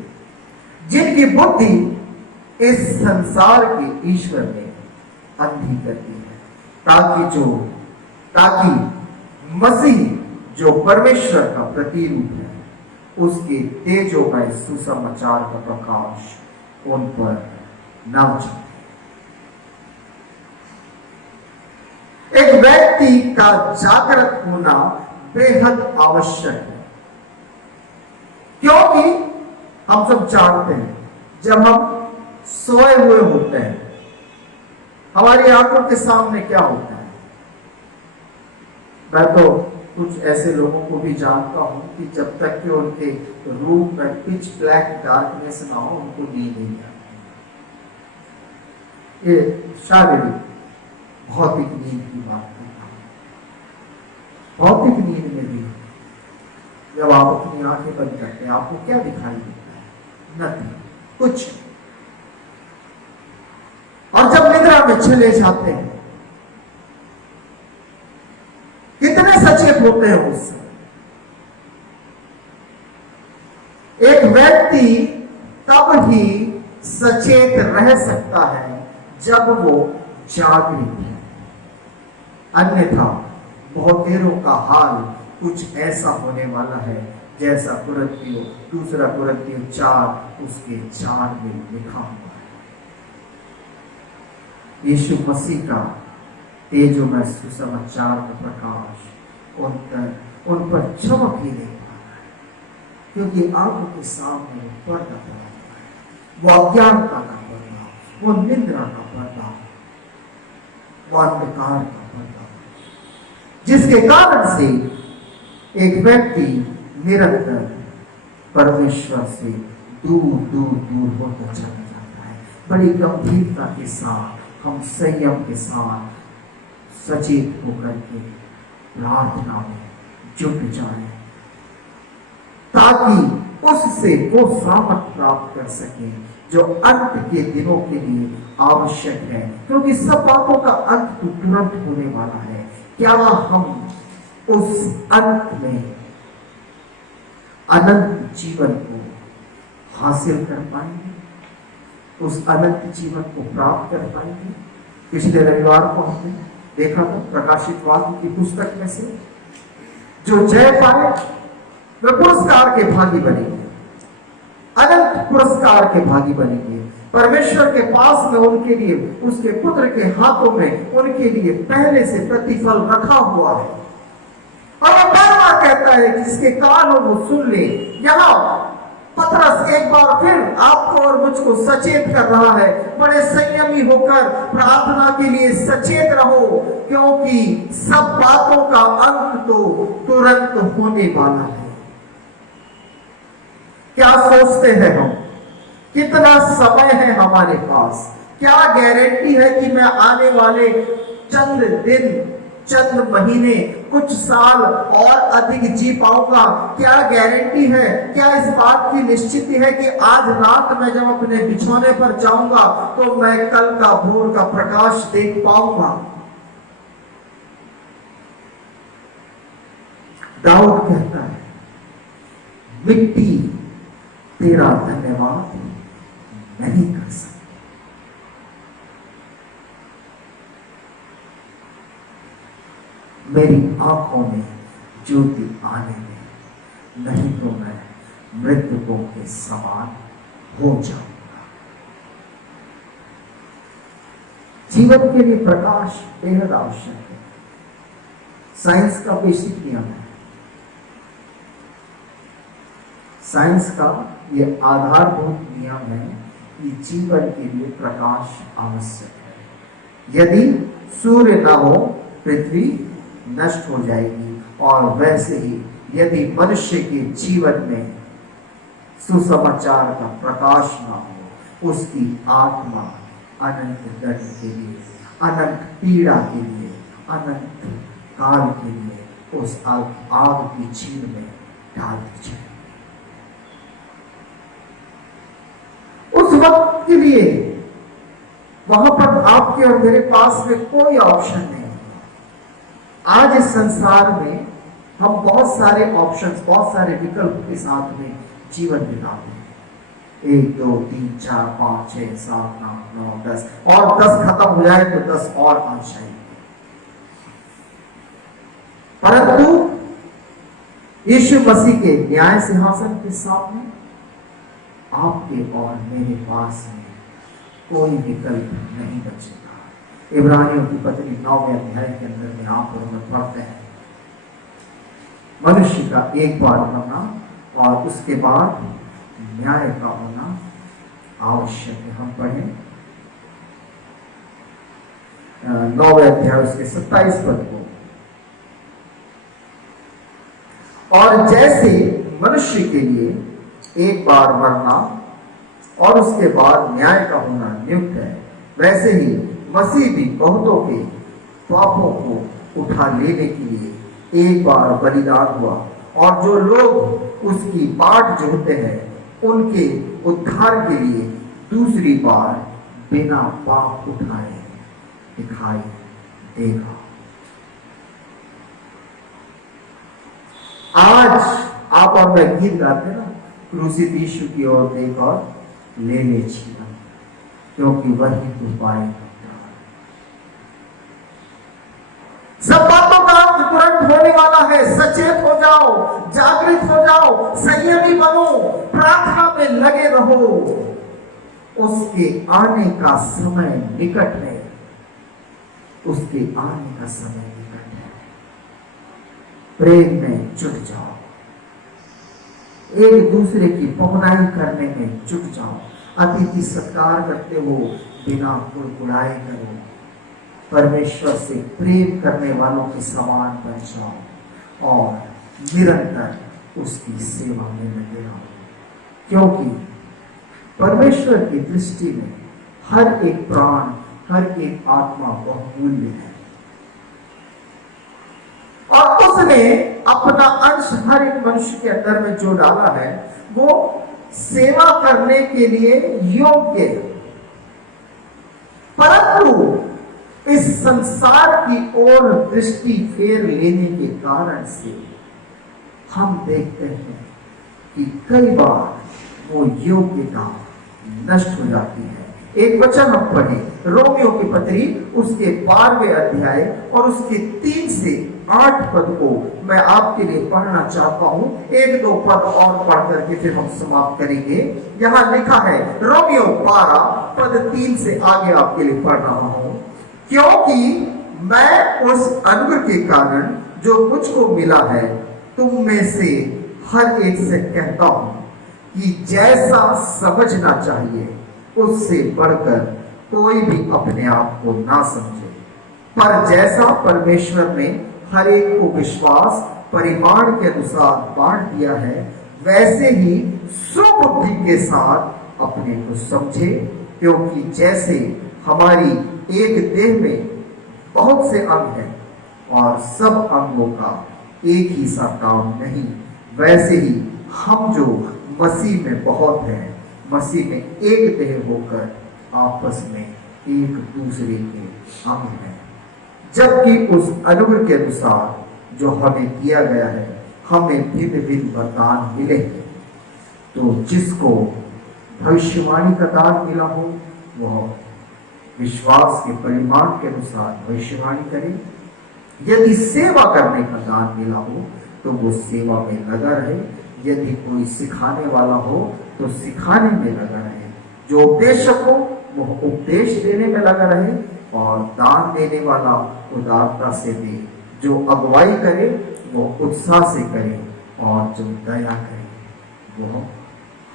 जिनकी बुद्धि इस संसार के ईश्वर ने अंधी कर दी है, ताकि मसीह जो परमेश्वर का प्रतिरूप है उसके तेजोमय सुसमाचार का प्रकाश उन पर न चले। एक व्यक्ति का जागृत होना बेहद आवश्यक है क्योंकि हम सब जानते हैं जब हम सोए हुए होते हैं हमारी आंखों के सामने क्या होता है। मैं तो कुछ ऐसे लोगों को भी जानता हूं कि जब तक कि उनके रूम में पिच ब्लैक डार्कनेस ना हो उनको नींद नहीं आती। ये शारीरिक भौतिक नींद की बात करता हूं। भौतिक नींद में भी जब आप अपनी आंखें बंद करते हैं आपको क्या दिखाई देता है? नथिंग, कुछ। और जब निद्रा में चले जाते हैं कितने सचेत होते हैं उससे। एक व्यक्ति तब ही सचेत रह सकता है जब वो जागृत है, अन्यथा बहुत देरों का हाल कुछ ऐसा होने वाला है जैसा 2 कुरिन्थियों 4 उसके 4 में लिखा हुआ है। यीशु मसीह का तेजोमय सुसमाचार का प्रकाश उन पर चमक ही नहीं पा रहा है क्योंकि आंखों के सामने वो पर्दा पड़ा हुआ है, वो अज्ञानता का पर्दा, वो निंद्रा का पर्दा, वो अंधकार का पर्दा, जिसके कारण से एक व्यक्ति निरंतर परमेश्वर से दूर दूर दूर होकर चला जाता है। बड़ी गंभीरता के साथ हम संयम के साथ सचेत होकर के प्रार्थना में जुट जाए ताकि उससे वो सामर्थ प्राप्त कर सके जो अंत के दिनों के लिए आवश्यक है, क्योंकि सब बातों का अंत तो तुरंत होने वाला है। क्या हम उस अंत में अनंत जीवन को हासिल कर पाएंगे, उस अनंत जीवन को प्राप्त कर पाएंगे? पिछले रविवार को हमने देखा था प्रकाशित वाक्य की पुस्तक में से जो जय पाए वे पुरस्कार के भागी बनेंगे, अनंत पुरस्कार के भागी बनेंगे। परमेश्वर के पास में उनके लिए उसके पुत्र के हाथों में उनके लिए पहले से प्रतिफल रखा हुआ है। और वो बार बार कहता कहता है कि जिसके कान हो वो सुन ले। यहाँ पतरस एक बार फिर आपको और मुझको सचेत कर रहा है, बड़े संयमी होकर प्रार्थना के लिए सचेत रहो, क्योंकि सब बातों का अंत तो तुरंत होने वाला है। क्या सोचते हैं हम, कितना समय है हमारे पास? क्या गारंटी है कि मैं आने वाले चंद दिन, चंद महीने, कुछ साल और अधिक जी पाऊंगा? क्या गारंटी है, क्या इस बात की निश्चिति है कि आज रात मैं जब अपने बिछौने पर जाऊंगा तो मैं कल का भोर का प्रकाश देख पाऊंगा? दाऊद कहता है, मिट्टी तेरा धन्यवाद नहीं कर सकती। मेरी आंखों में ज्योति आने में, नहीं तो मैं मृतकों के समान हो जाऊंगा। जीवन के लिए प्रकाश बेहद आवश्यक है। साइंस का बेसिक नियम है, साइंस का यह आधारभूत नियम है कि जीवन के लिए प्रकाश आवश्यक है। यदि सूर्य न हो पृथ्वी नष्ट हो जाएगी, और वैसे ही यदि मनुष्य के जीवन में सुसमाचार का प्रकाश न हो, उसकी आत्मा अनंत दंड के लिए, अनंत पीड़ा के लिए, अनंत काल के लिए उस आग की झील में डाल दी जाए। उस वक्त के लिए वहां पर आपके और मेरे पास में कोई ऑप्शन नहीं। आज इस संसार में हम बहुत सारे ऑप्शंस, बहुत सारे विकल्प के साथ में जीवन बिताते हैं। 1 2 3 4 5 6 7 8 9 10, और 10 खत्म हो जाए तो 10 और आ जाएंगे। परंतु यीशु मसीह के न्याय सिंहासन के सामने आपके और मेरे पास में कोई विकल्प नहीं बचेगा। इब्रानियों की पत्री 9वें अध्याय के अंदर में आप और हम पढ़ते हैं, मनुष्य का एक बार मरना और उसके बाद न्याय का होना आवश्यक है। हम पढ़ें 9वें अध्याय उसके 27 पद को। और जैसे मनुष्य के लिए एक बार मरना और उसके बाद न्याय का होना नियुक्त है, वैसे ही मसीह भी बहुतों के पापों को उठा लेने के लिए एक बार बलिदान हुआ, और जो लोग उसकी बाट जोहते हैं उनके उद्धार के लिए दूसरी बार बिना पाप उठाए दिखाई देगा। आज आप और मैं गीत गाते ना, क्रूसित यीशु की ओर देख और ले ले जीवन, क्योंकि वही तो पाएगा। सब बातों का अंत तुरंत होने वाला है। सचेत हो जाओ, जागृत हो जाओ, संयमी बनो, प्रार्थना में लगे रहो। उसके आने का समय निकट है, उसके आने का समय निकट है। प्रेम में जुट जाओ, एक दूसरे की पहुनाई करने में जुट जाओ, अतिथि सत्कार करते हो बिना कुड़कुड़ाए करो, परमेश्वर से प्रेम करने वालों के समान बन जाओ और निरंतर उसकी सेवा में लगे रहो, क्योंकि परमेश्वर की दृष्टि में हर एक प्राण, हर एक आत्मा बहुमूल्य है, और उसने अपना अंश हर एक मनुष्य के अंदर में जो डाला है वो सेवा करने के लिए योग्य है। परंतु इस संसार की ओर दृष्टि फेर लेने के कारण से हम देखते हैं कि कई बार वो योग्यता नष्ट हो जाती है। एक वचन हम पढ़े, रोमियो की पत्री उसके 12वें अध्याय और उसके 3 से 8 पद को मैं आपके लिए पढ़ना चाहता हूं। 1-2 पद और पढ़ करके फिर हम समाप्त करेंगे। यहां लिखा है, रोमियो 12 पद 3 से आगे आपके लिए पढ़ रहा हूं। क्योंकि मैं उस अनुग्रह के कारण जो मुझको मिला है तुम में से हर एक से कहता हूं कि जैसा समझना चाहिए उससे बढ़कर कोई भी अपने आप को ना समझे, पर जैसा परमेश्वर ने हर एक को विश्वास परिमाण के अनुसार बांट दिया है, वैसे ही सुबुद्धि के साथ अपने को समझे। क्योंकि जैसे हमारी एक देह में बहुत से अंग हैं और सब अंगों का एक ही सा काम नहीं, वैसे ही हम जो मसीह में बहुत हैं, मसीह में एक देह होकर आपस में एक दूसरे के अंग हैं। जबकि उस अनुग्रह के अनुसार जो हमें दिया गया है, हमें भिन्न भिन्न वरदान मिले हैं। तो जिसको भविष्यवाणी का दान मिला हो, वह विश्वास के परिमाण के अनुसार भविष्यवाणी करे। यदि सेवा करने का दान मिला हो तो वो सेवा में लगा रहे। यदि कोई सिखाने वाला हो तो सिखाने में लगा रहे। जो उपदेशक हो वो उपदेश देने में लगा रहे, और दान देने वाला उदारता से दे। जो अगुवाई करे वो उत्साह से करे, और जो दया करे वो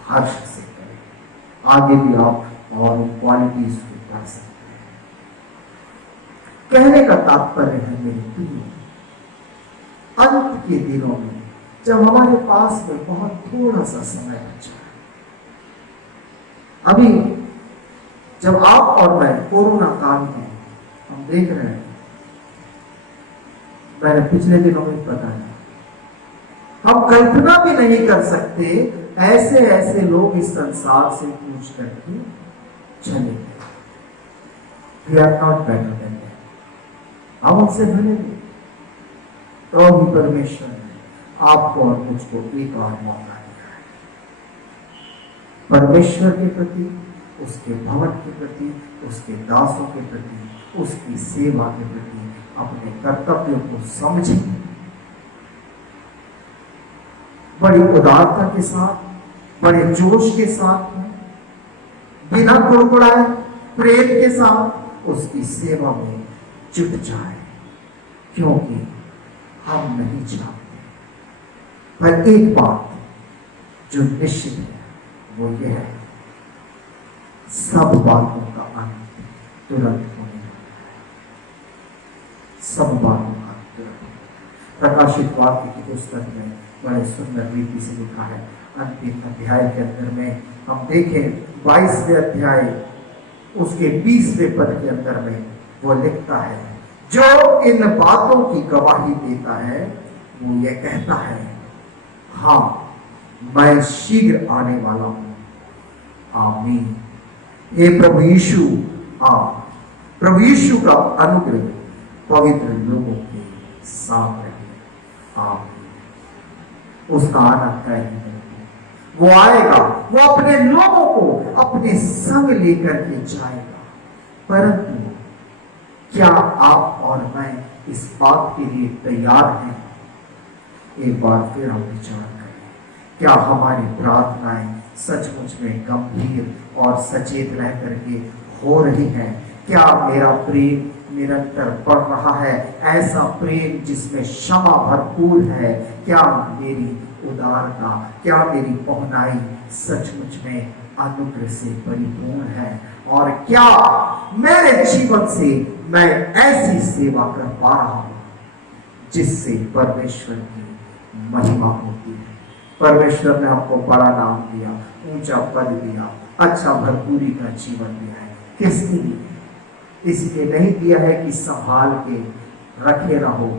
हर्ष से करे। आगे भी आप और क्वालिटीज को पढ़ सकते हैं। कहने का तात्पर्य है मेरे प्रिय, अंत के दिनों में जब हमारे पास में बहुत थोड़ा सा समय बचा है, अभी जब आप और मैं कोरोना काल में हम देख रहे हैं, मैंने पिछले दिनों में बताया, हम कल्पना भी नहीं कर सकते ऐसे ऐसे लोग इस संसार से पूछ करके चले गए। We are not better than them. हम उनसे भले थे, तो भी परमेश्वर ने आपको और मुझको एक और मौका दिया है। परमेश्वर के प्रति, उसके भवन के प्रति, उसके दासों के प्रति, उसकी सेवा के प्रति अपने कर्तव्यों को समझें, बड़ी उदारता के साथ, बड़े जोश के साथ, बिना कुड़कुड़ाए, प्रेम के साथ उसकी सेवा में जुट जाए। क्योंकि हम नहीं चाहते, पर एक बात जो निश्चित है वो यह है, सब बातों का अंत तुरंत होने वाला है। सब बातों का अंत तुरंत। प्रकाशित वाक्य की पुस्तक में बड़े सुंदर रीति से लिखा है। अंतिम अध्याय के अंदर में हम देखें 22वें अध्याय उसके 20वें पद के अंदर में वो लिखता है, जो इन बातों की गवाही देता है वो ये कहता है, हाँ मैं शीघ्र आने वाला हूं। आमीन। हे प्रभु यीशु, आप प्रभु यीशु का अनुग्रह पवित्र लोगों के साथ रहे। आमीन। उसका आना तय है, वो आएगा, वो अपने लोगों को अपने संग लेकर के जाएगा। परंतु क्या आप और मैं इस बात के लिए तैयार हैं? एक बार फिर हम विचार करें, क्या हमारी प्रार्थनाएं सचमुच में गंभीर और सचेत रह करके हो रही हैं? क्या मेरा प्रेम निरंतर बढ़ रहा है, ऐसा प्रेम जिसमें क्षमा भरपूर है? क्या मेरी उदारता, क्या मेरी पहुनाई सचमुच में अनुग्रह से परिपूर्ण है? और क्या मेरे जीवन से मैं ऐसी सेवा कर पा रहा हूं जिससे परमेश्वर की महिमा होती है? परमेश्वर ने आपको बड़ा नाम दिया, ऊंचा पद दिया, अच्छा भरपूरी का जीवन दिया है। किसके लिए? इसलिए नहीं दिया है कि संभाल के रखे रहो।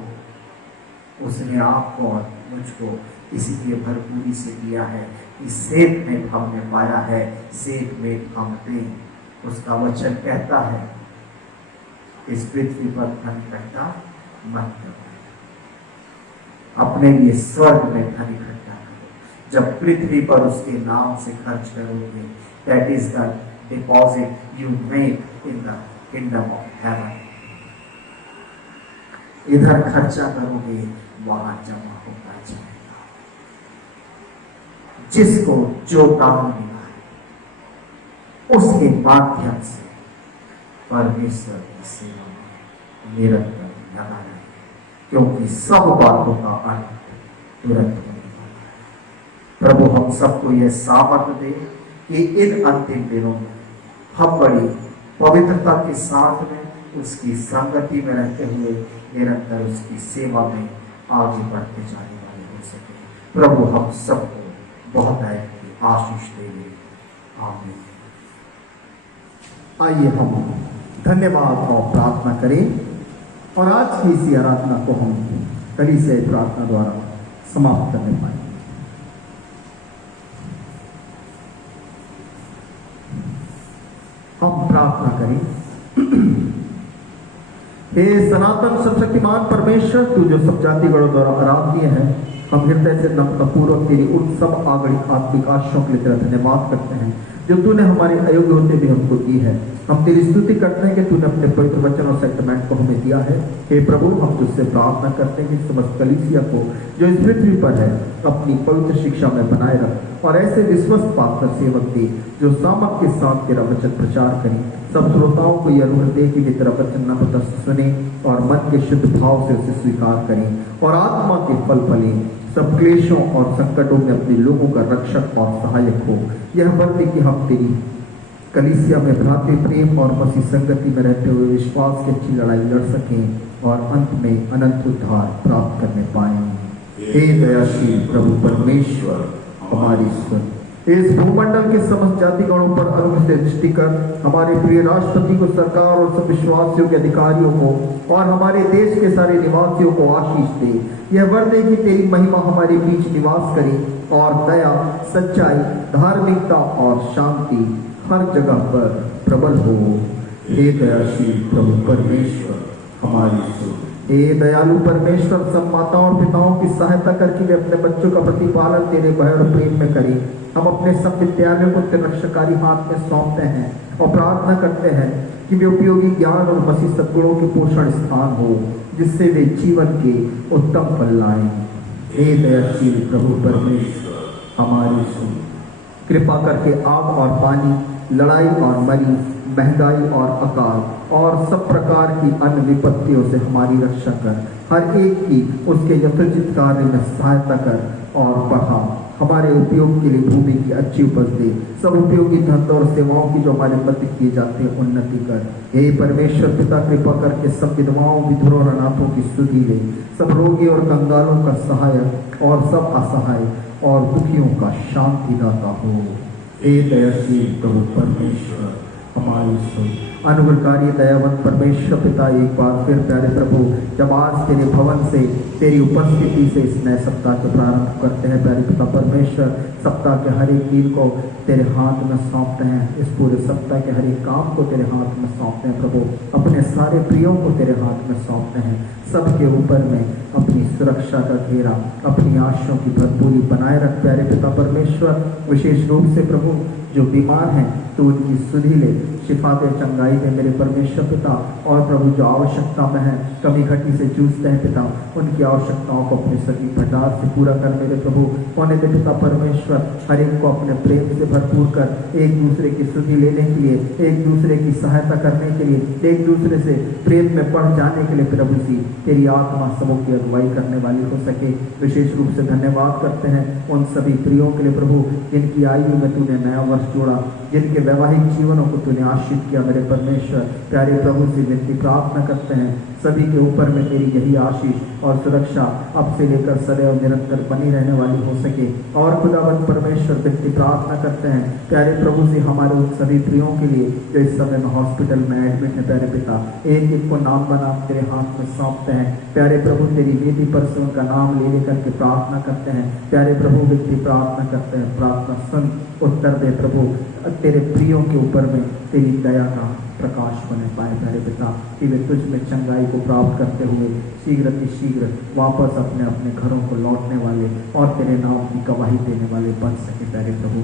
उसने आपको और मुझको इसलिए भरपूरी से दिया है कि सेठ में हमने पाया है, सेठ में हम दें। उसका वचन कहता है, इस पृथ्वी पर धन इकट्ठा मत करो, अपने लिए स्वर्ग में धन इकट्ठा करो। जब पृथ्वी पर उसके नाम से खर्च करोगे, that is the deposit you make in the kingdom of haven. इधर खर्चा करोगे, वहां जमा होता जाएगा। जिसको जो काम मिला है उसके माध्यम से परमेश्वर की सेवा में निरंतर लगा रहे, क्योंकि सब बातों का अंत तुरंत। प्रभु हम सबको यह सामर्थ्य दे कि इन अंतिम दिनों में हम बड़ी पवित्रता के साथ में उसकी संगति में रहते हुए निरंतर उसकी सेवा में आगे बढ़ते जाने वाले हो सके। प्रभु हम सबको बहुत आशीष देंगे। आमीन। आइए हम धन्यवाद और प्रार्थना करें और आज की इसी आराधना को हम कलीसिया प्रार्थना द्वारा समाप्त करने पाएंगे। हम प्रार्थना करें। हे सनातन सर्वशक्तिमान परमेश्वर, तू जो सब जातिगणों द्वारा आराधनीय है, हम हृदय से नम्रतापूर्वक तेरी उन सब आगणिक आत्मिक आशीषों के लिए तेरा धन्यवाद करते हैं जो तूने हमारे अयोग्य होते भी हमको दी है। हम तेरी स्तुति करते हैं कि तूने अपने पवित्र वचन और सेक्टमेंट को हमें दिया है। हे प्रभु, हम तुझसे प्रार्थना करते हैं कि समस्त कलीसिया को जो इस पृथ्वी पर है अपनी पवित्र शिक्षा में बनाए रख और ऐसे विश्वस्त पात्र सेवक दे जो सामर्थ के साथ तेरा वचन प्रचार करें। सब श्रोताओं को यह अनुग्रह दे कि वे तेरा वचन नम्रता से सुने और मन के शुद्ध भाव से उसे स्वीकार करें और आत्मा के फल फलें। सब क्लेशों और संकटों में अपने लोगों का रक्षक और सहायक हो। यह वर्दी कि हम तेरी कलीसिया में भ्रातृ प्रेम और मसीह संगति में रहते हुए विश्वास की अच्छी लड़ाई लड़ सकें और अंत में अनंत उद्धार प्राप्त करने पाएं। हे दयाशील प्रभु परमेश्वर हमारी सुन। इस भूमंडल के समस्त जातिगणों पर अनुग्रह से दृष्टि कर हमारे प्रिय राष्ट्रपति को, सरकार और सब विश्वासियों के अधिकारियों को और हमारे देश के सारे निवासियों को आशीष दे। यह वर दे कि तेरी महिमा हमारे बीच निवास करे और दया, सच्चाई, धार्मिकता और शांति हर जगह पर प्रबल हो। हे दयाशील प्रभु परमेश्वर हमारी सुन। हे दयालु परमेश्वर, सब माताओं और पिताओं की सहायता करके वे अपने बच्चों का प्रतिपालन तेरे भय और प्रेम में करें। हम अपने सब विद्यालयों को तेरे रक्षाकारी हाथ में सौंपते हैं और प्रार्थना करते हैं कि वे उपयोगी ज्ञान और मसीह सद्गुणों के पोषण स्थान हो, जिससे वे जीवन के उत्तम फल लाएं। हे दयाशील प्रभु परमेश्वर हमारी सुन। कृपा करके आग और पानी, लड़ाई और मरी, महंगाई और अकाल और सब प्रकार की अन्य विपत्तियों से हमारी रक्षा कर। हर एक की उसके यथोचित कार्य में सहायता कर और बढ़ा। हमारे उपयोग के लिए भूमि की अच्छी उपज दे। सब उपयोगी धंधों और सेवाओं की जो हमारे मध्य किए जाते हैं उन्नति कर। हे परमेश्वर पिता, कृपा करके सब विधवाओं, विधुरों और अनाथों की स्तुति ले। सब रोगी और कंगालों का सहायक और सब असहाय और दुखियों का शांति दाता हो। हे दयाशील प्रभु परमेश्वर हमारी सुन। अनुग्रहकारी दयावंत परमेश्वर पिता, एक बार फिर प्यारे प्रभु, जब आज तेरे भवन से तेरी उपस्थिति से इस नए सप्ताह को प्रारंभ करते हैं, प्यारे पिता परमेश्वर, सप्ताह के हर एक दिन को तेरे हाथ में सौंपते हैं। इस पूरे सप्ताह के हर एक काम को तेरे हाथ में सौंपते हैं प्रभु। अपने सारे प्रियों को तेरे हाथ में सौंपते हैं। सबके ऊपर में अपनी सुरक्षा का घेरा, अपनी आशीषों की भरपूरी बनाए रख प्यारे पिता परमेश्वर। विशेष रूप से प्रभु जो बीमार हैं तो उनकी सुधि ले, शिफा दे, चंगाई दे मेरे परमेश्वर पिता। और प्रभु जो आवश्यकता में है, कमी घटी से जूझते हैं पिता, उनकी आवश्यकताओं को अपने सभी भंडार से पूरा कर मेरे प्रभु। होने दे पिता परमेश्वर, हर एक को अपने प्रेम से भरपूर कर, एक दूसरे की सुधि लेने के लिए, एक दूसरे की सहायता करने के लिए, एक दूसरे से प्रेम में बढ़ जाने के लिए प्रभु जी तेरी आत्मा सबों की अगुवाई करने वाली हो सके। विशेष रूप से धन्यवाद करते हैं उन सभी प्रियों के लिए प्रभु जिनकी आयु में तूने नया वर्ष जोड़ा, जिनके वैवाहिक जीवनों को तूने आशीष किया मेरे परमेश्वर। प्यारे प्रभु से विनती प्रार्थना करते हैं सभी के ऊपर में तेरी यही आशीष और सुरक्षा अब से लेकर सदैव निरंतर बनी रहने वाली हो सके। और खुदावंद परमेश्वर विनती प्रार्थना करते हैं प्यारे प्रभु से हमारे उन सभी प्रियों के लिए जो इस समय में हॉस्पिटल में एडमिट है प्यारे पिता, एक एक को नाम बना तेरे हाथ में सौंपते हैं प्यारे प्रभु। तेरी वेदी पर से उनका नाम ले लेकर के प्रार्थना करते हैं प्यारे प्रभु। विनती प्रार्थना करते हैं, प्रार्थना सुन, उत्तर दे प्रभु। तेरे प्रियों के ऊपर में तेरी दया का प्रकाश बने पाए प्यारे पिता, कि वे तुझ में चंगाई को प्राप्त करते हुए शीघ्र वापस अपने अपने घरों को लौटने वाले और तेरे नाम की गवाही देने वाले बन सके प्यारे प्रभु।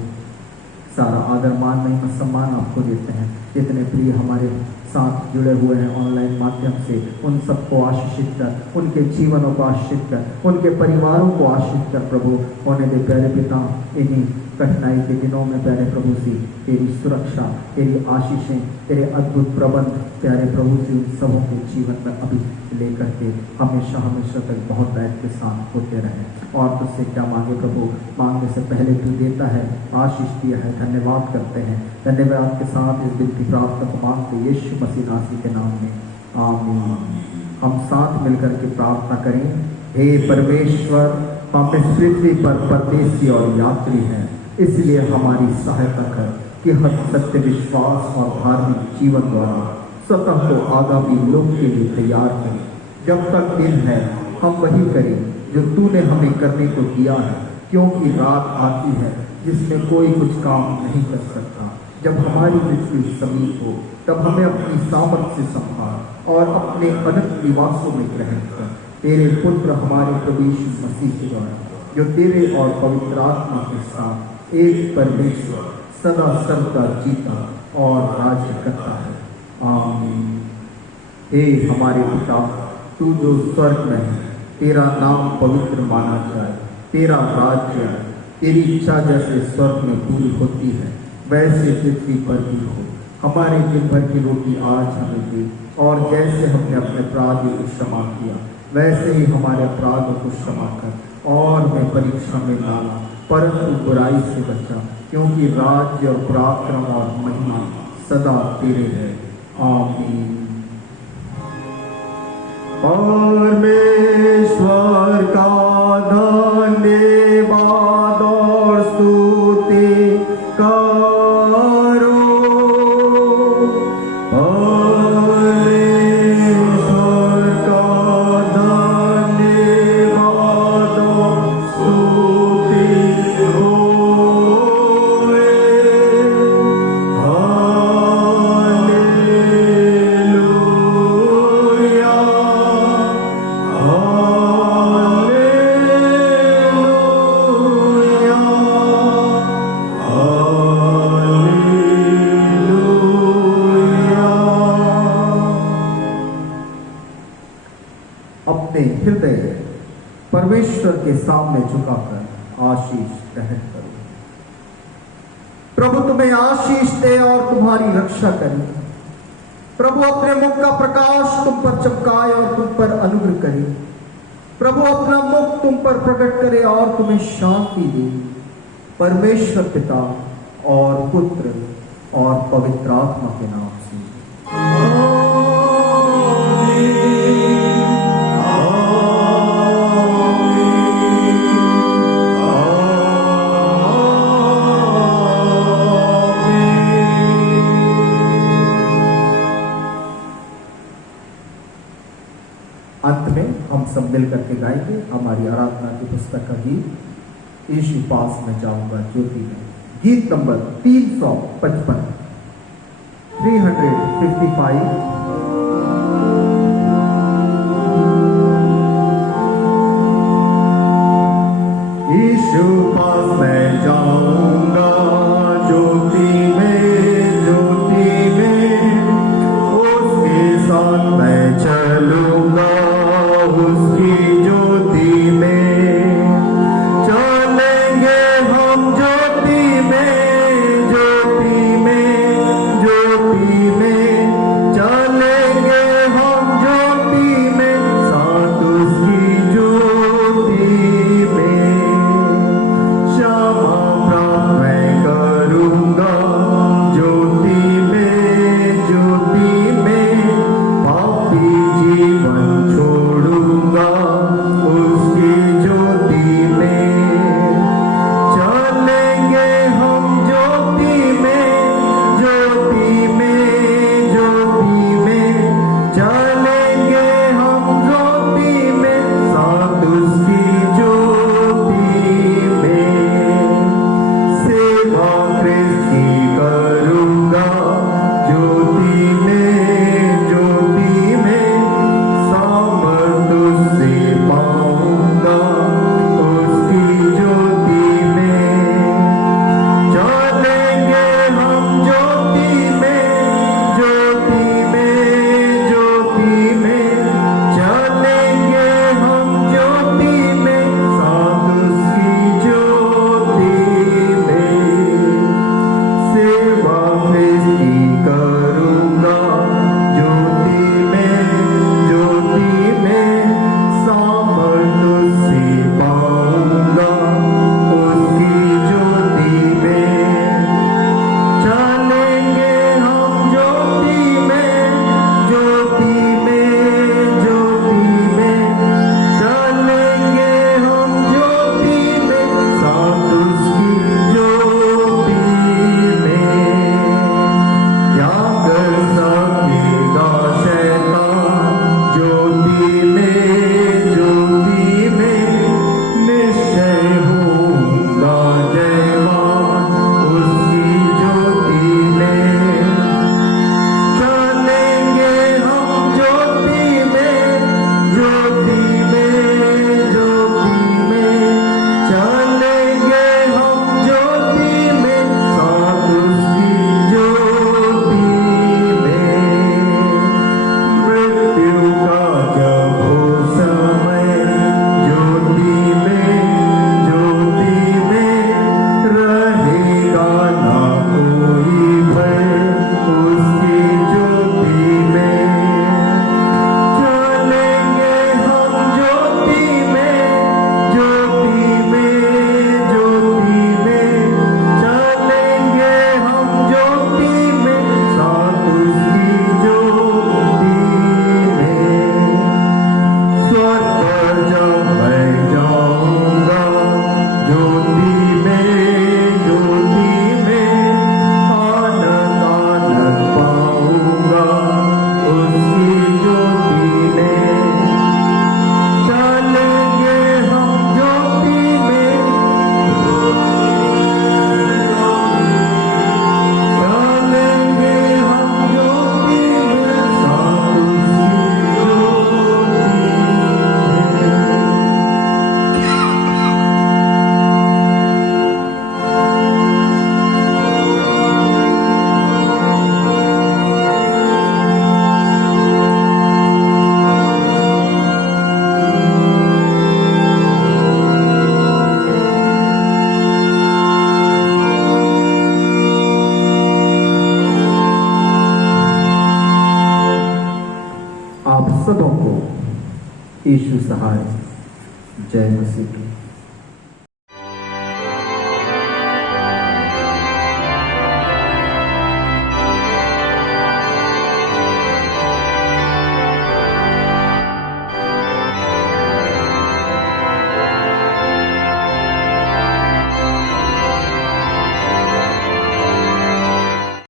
सारा आदर, मान, महिमा, सम्मान आपको देते हैं। जितने प्रिय हमारे साथ जुड़े हुए हैं ऑनलाइन माध्यम से, उन सबको आशीषित कर, उनके जीवनों को आशीषित कर, उनके परिवारों को आशीषित कर प्रभु। होने दे प्यारे पिता इन्हीं कठिनाई के दिनों में प्यारे प्रभु जी तेरी सुरक्षा, तेरी आशीषें, तेरे अद्भुत प्रबंध प्यारे प्रभु जी उन सबों के जीवन में अभी लेकर के हमेशा हमेशा तक बहुत ऐड के साथ होते रहे। और तुझसे क्या मांगे प्रभु, मांगने से पहले तू देता है, आशीष दिया है, धन्यवाद करते हैं। धन्यवाद के साथ इस दिन की प्रार्थना को मांगते यीशु मसीह नासी के नाम में, आमीन। हम साथ मिलकर के प्रार्थना करें। हे परमेश्वर, हम इस पृथ्वी पर परदेसी और यात्री हैं, इसलिए हमारी सहायता कर कि हम सत्य, विश्वास और धार्मिक जीवन द्वारा स्वतः को आगामी लोक के लिए तैयार करें। जब तक दिन है हम वही करें जो तूने हमें करने को दिया है, क्योंकि रात आती है जिसमें कोई कुछ काम नहीं कर सकता। जब हमारी मृत्यु समीप हो तब हमें अपनी सामर्थ्य से संभाल और अपने अनंत निवासों में ग्रहण कर। तेरे पुत्र हमारे प्रभु यीशु मसीह के द्वारा, जो तेरे और पवित्र आत्मा के साथ एक परमेश्वर सदा सर्वदा जीता और राज्य करता है, आमीन। हे हमारे पिता, तू जो स्वर्ग में है, तेरा नाम पवित्र माना जाए, तेरा राज्य आए, तेरी इच्छा जैसे स्वर्ग में पूरी होती है वैसे पृथ्वी पर भी हो। हमारे दिन भर की रोटी आज हमें दे, और जैसे हमने अपने अपराधियों को क्षमा किया वैसे ही हमारे अपराधों को क्षमा कर, और मैं परीक्षा में ना ला परंतु बुराई से बचा, क्योंकि राज्य और पराक्रम और महिमा सदा तेरे है, आमीन। परमेश्वर का धन्यवाद और स्तुति करो। परमेश्वर का धन्यवाद और स्तुति होए। हालेलुया, अपने हृदय परमेश्वर के सामने झुकाकर आशीष ग्रहण करो। प्रभु तुम्हें आशीष दे और तुम्हारी रक्षा करे। प्रभु अपने मुख का प्रकाश तुम पर चमकाए और तुम पर अनुग्रह करे। प्रभु अपना मुख तुम पर प्रकट करे और तुम्हें शांति दे। परमेश्वर पिता और पुत्र और पवित्र आत्मा के नाम से, अंत में हम सब मिल करके गाएंगे हमारी आराधना की पुस्तक का गीत, यीशु पास में जाऊंगा ज्योति में। गीत नंबर 355, 355। यीशु पास मैं जाऊंगा ज्योति में, ज्योति में उसके साथ मैं चलूंगा, उसकी ज्योति में चलेंगे हम, ज्योति में, ज्योति में, ज्योति में चल सबों को यीशु सहाय। जय मसीह की।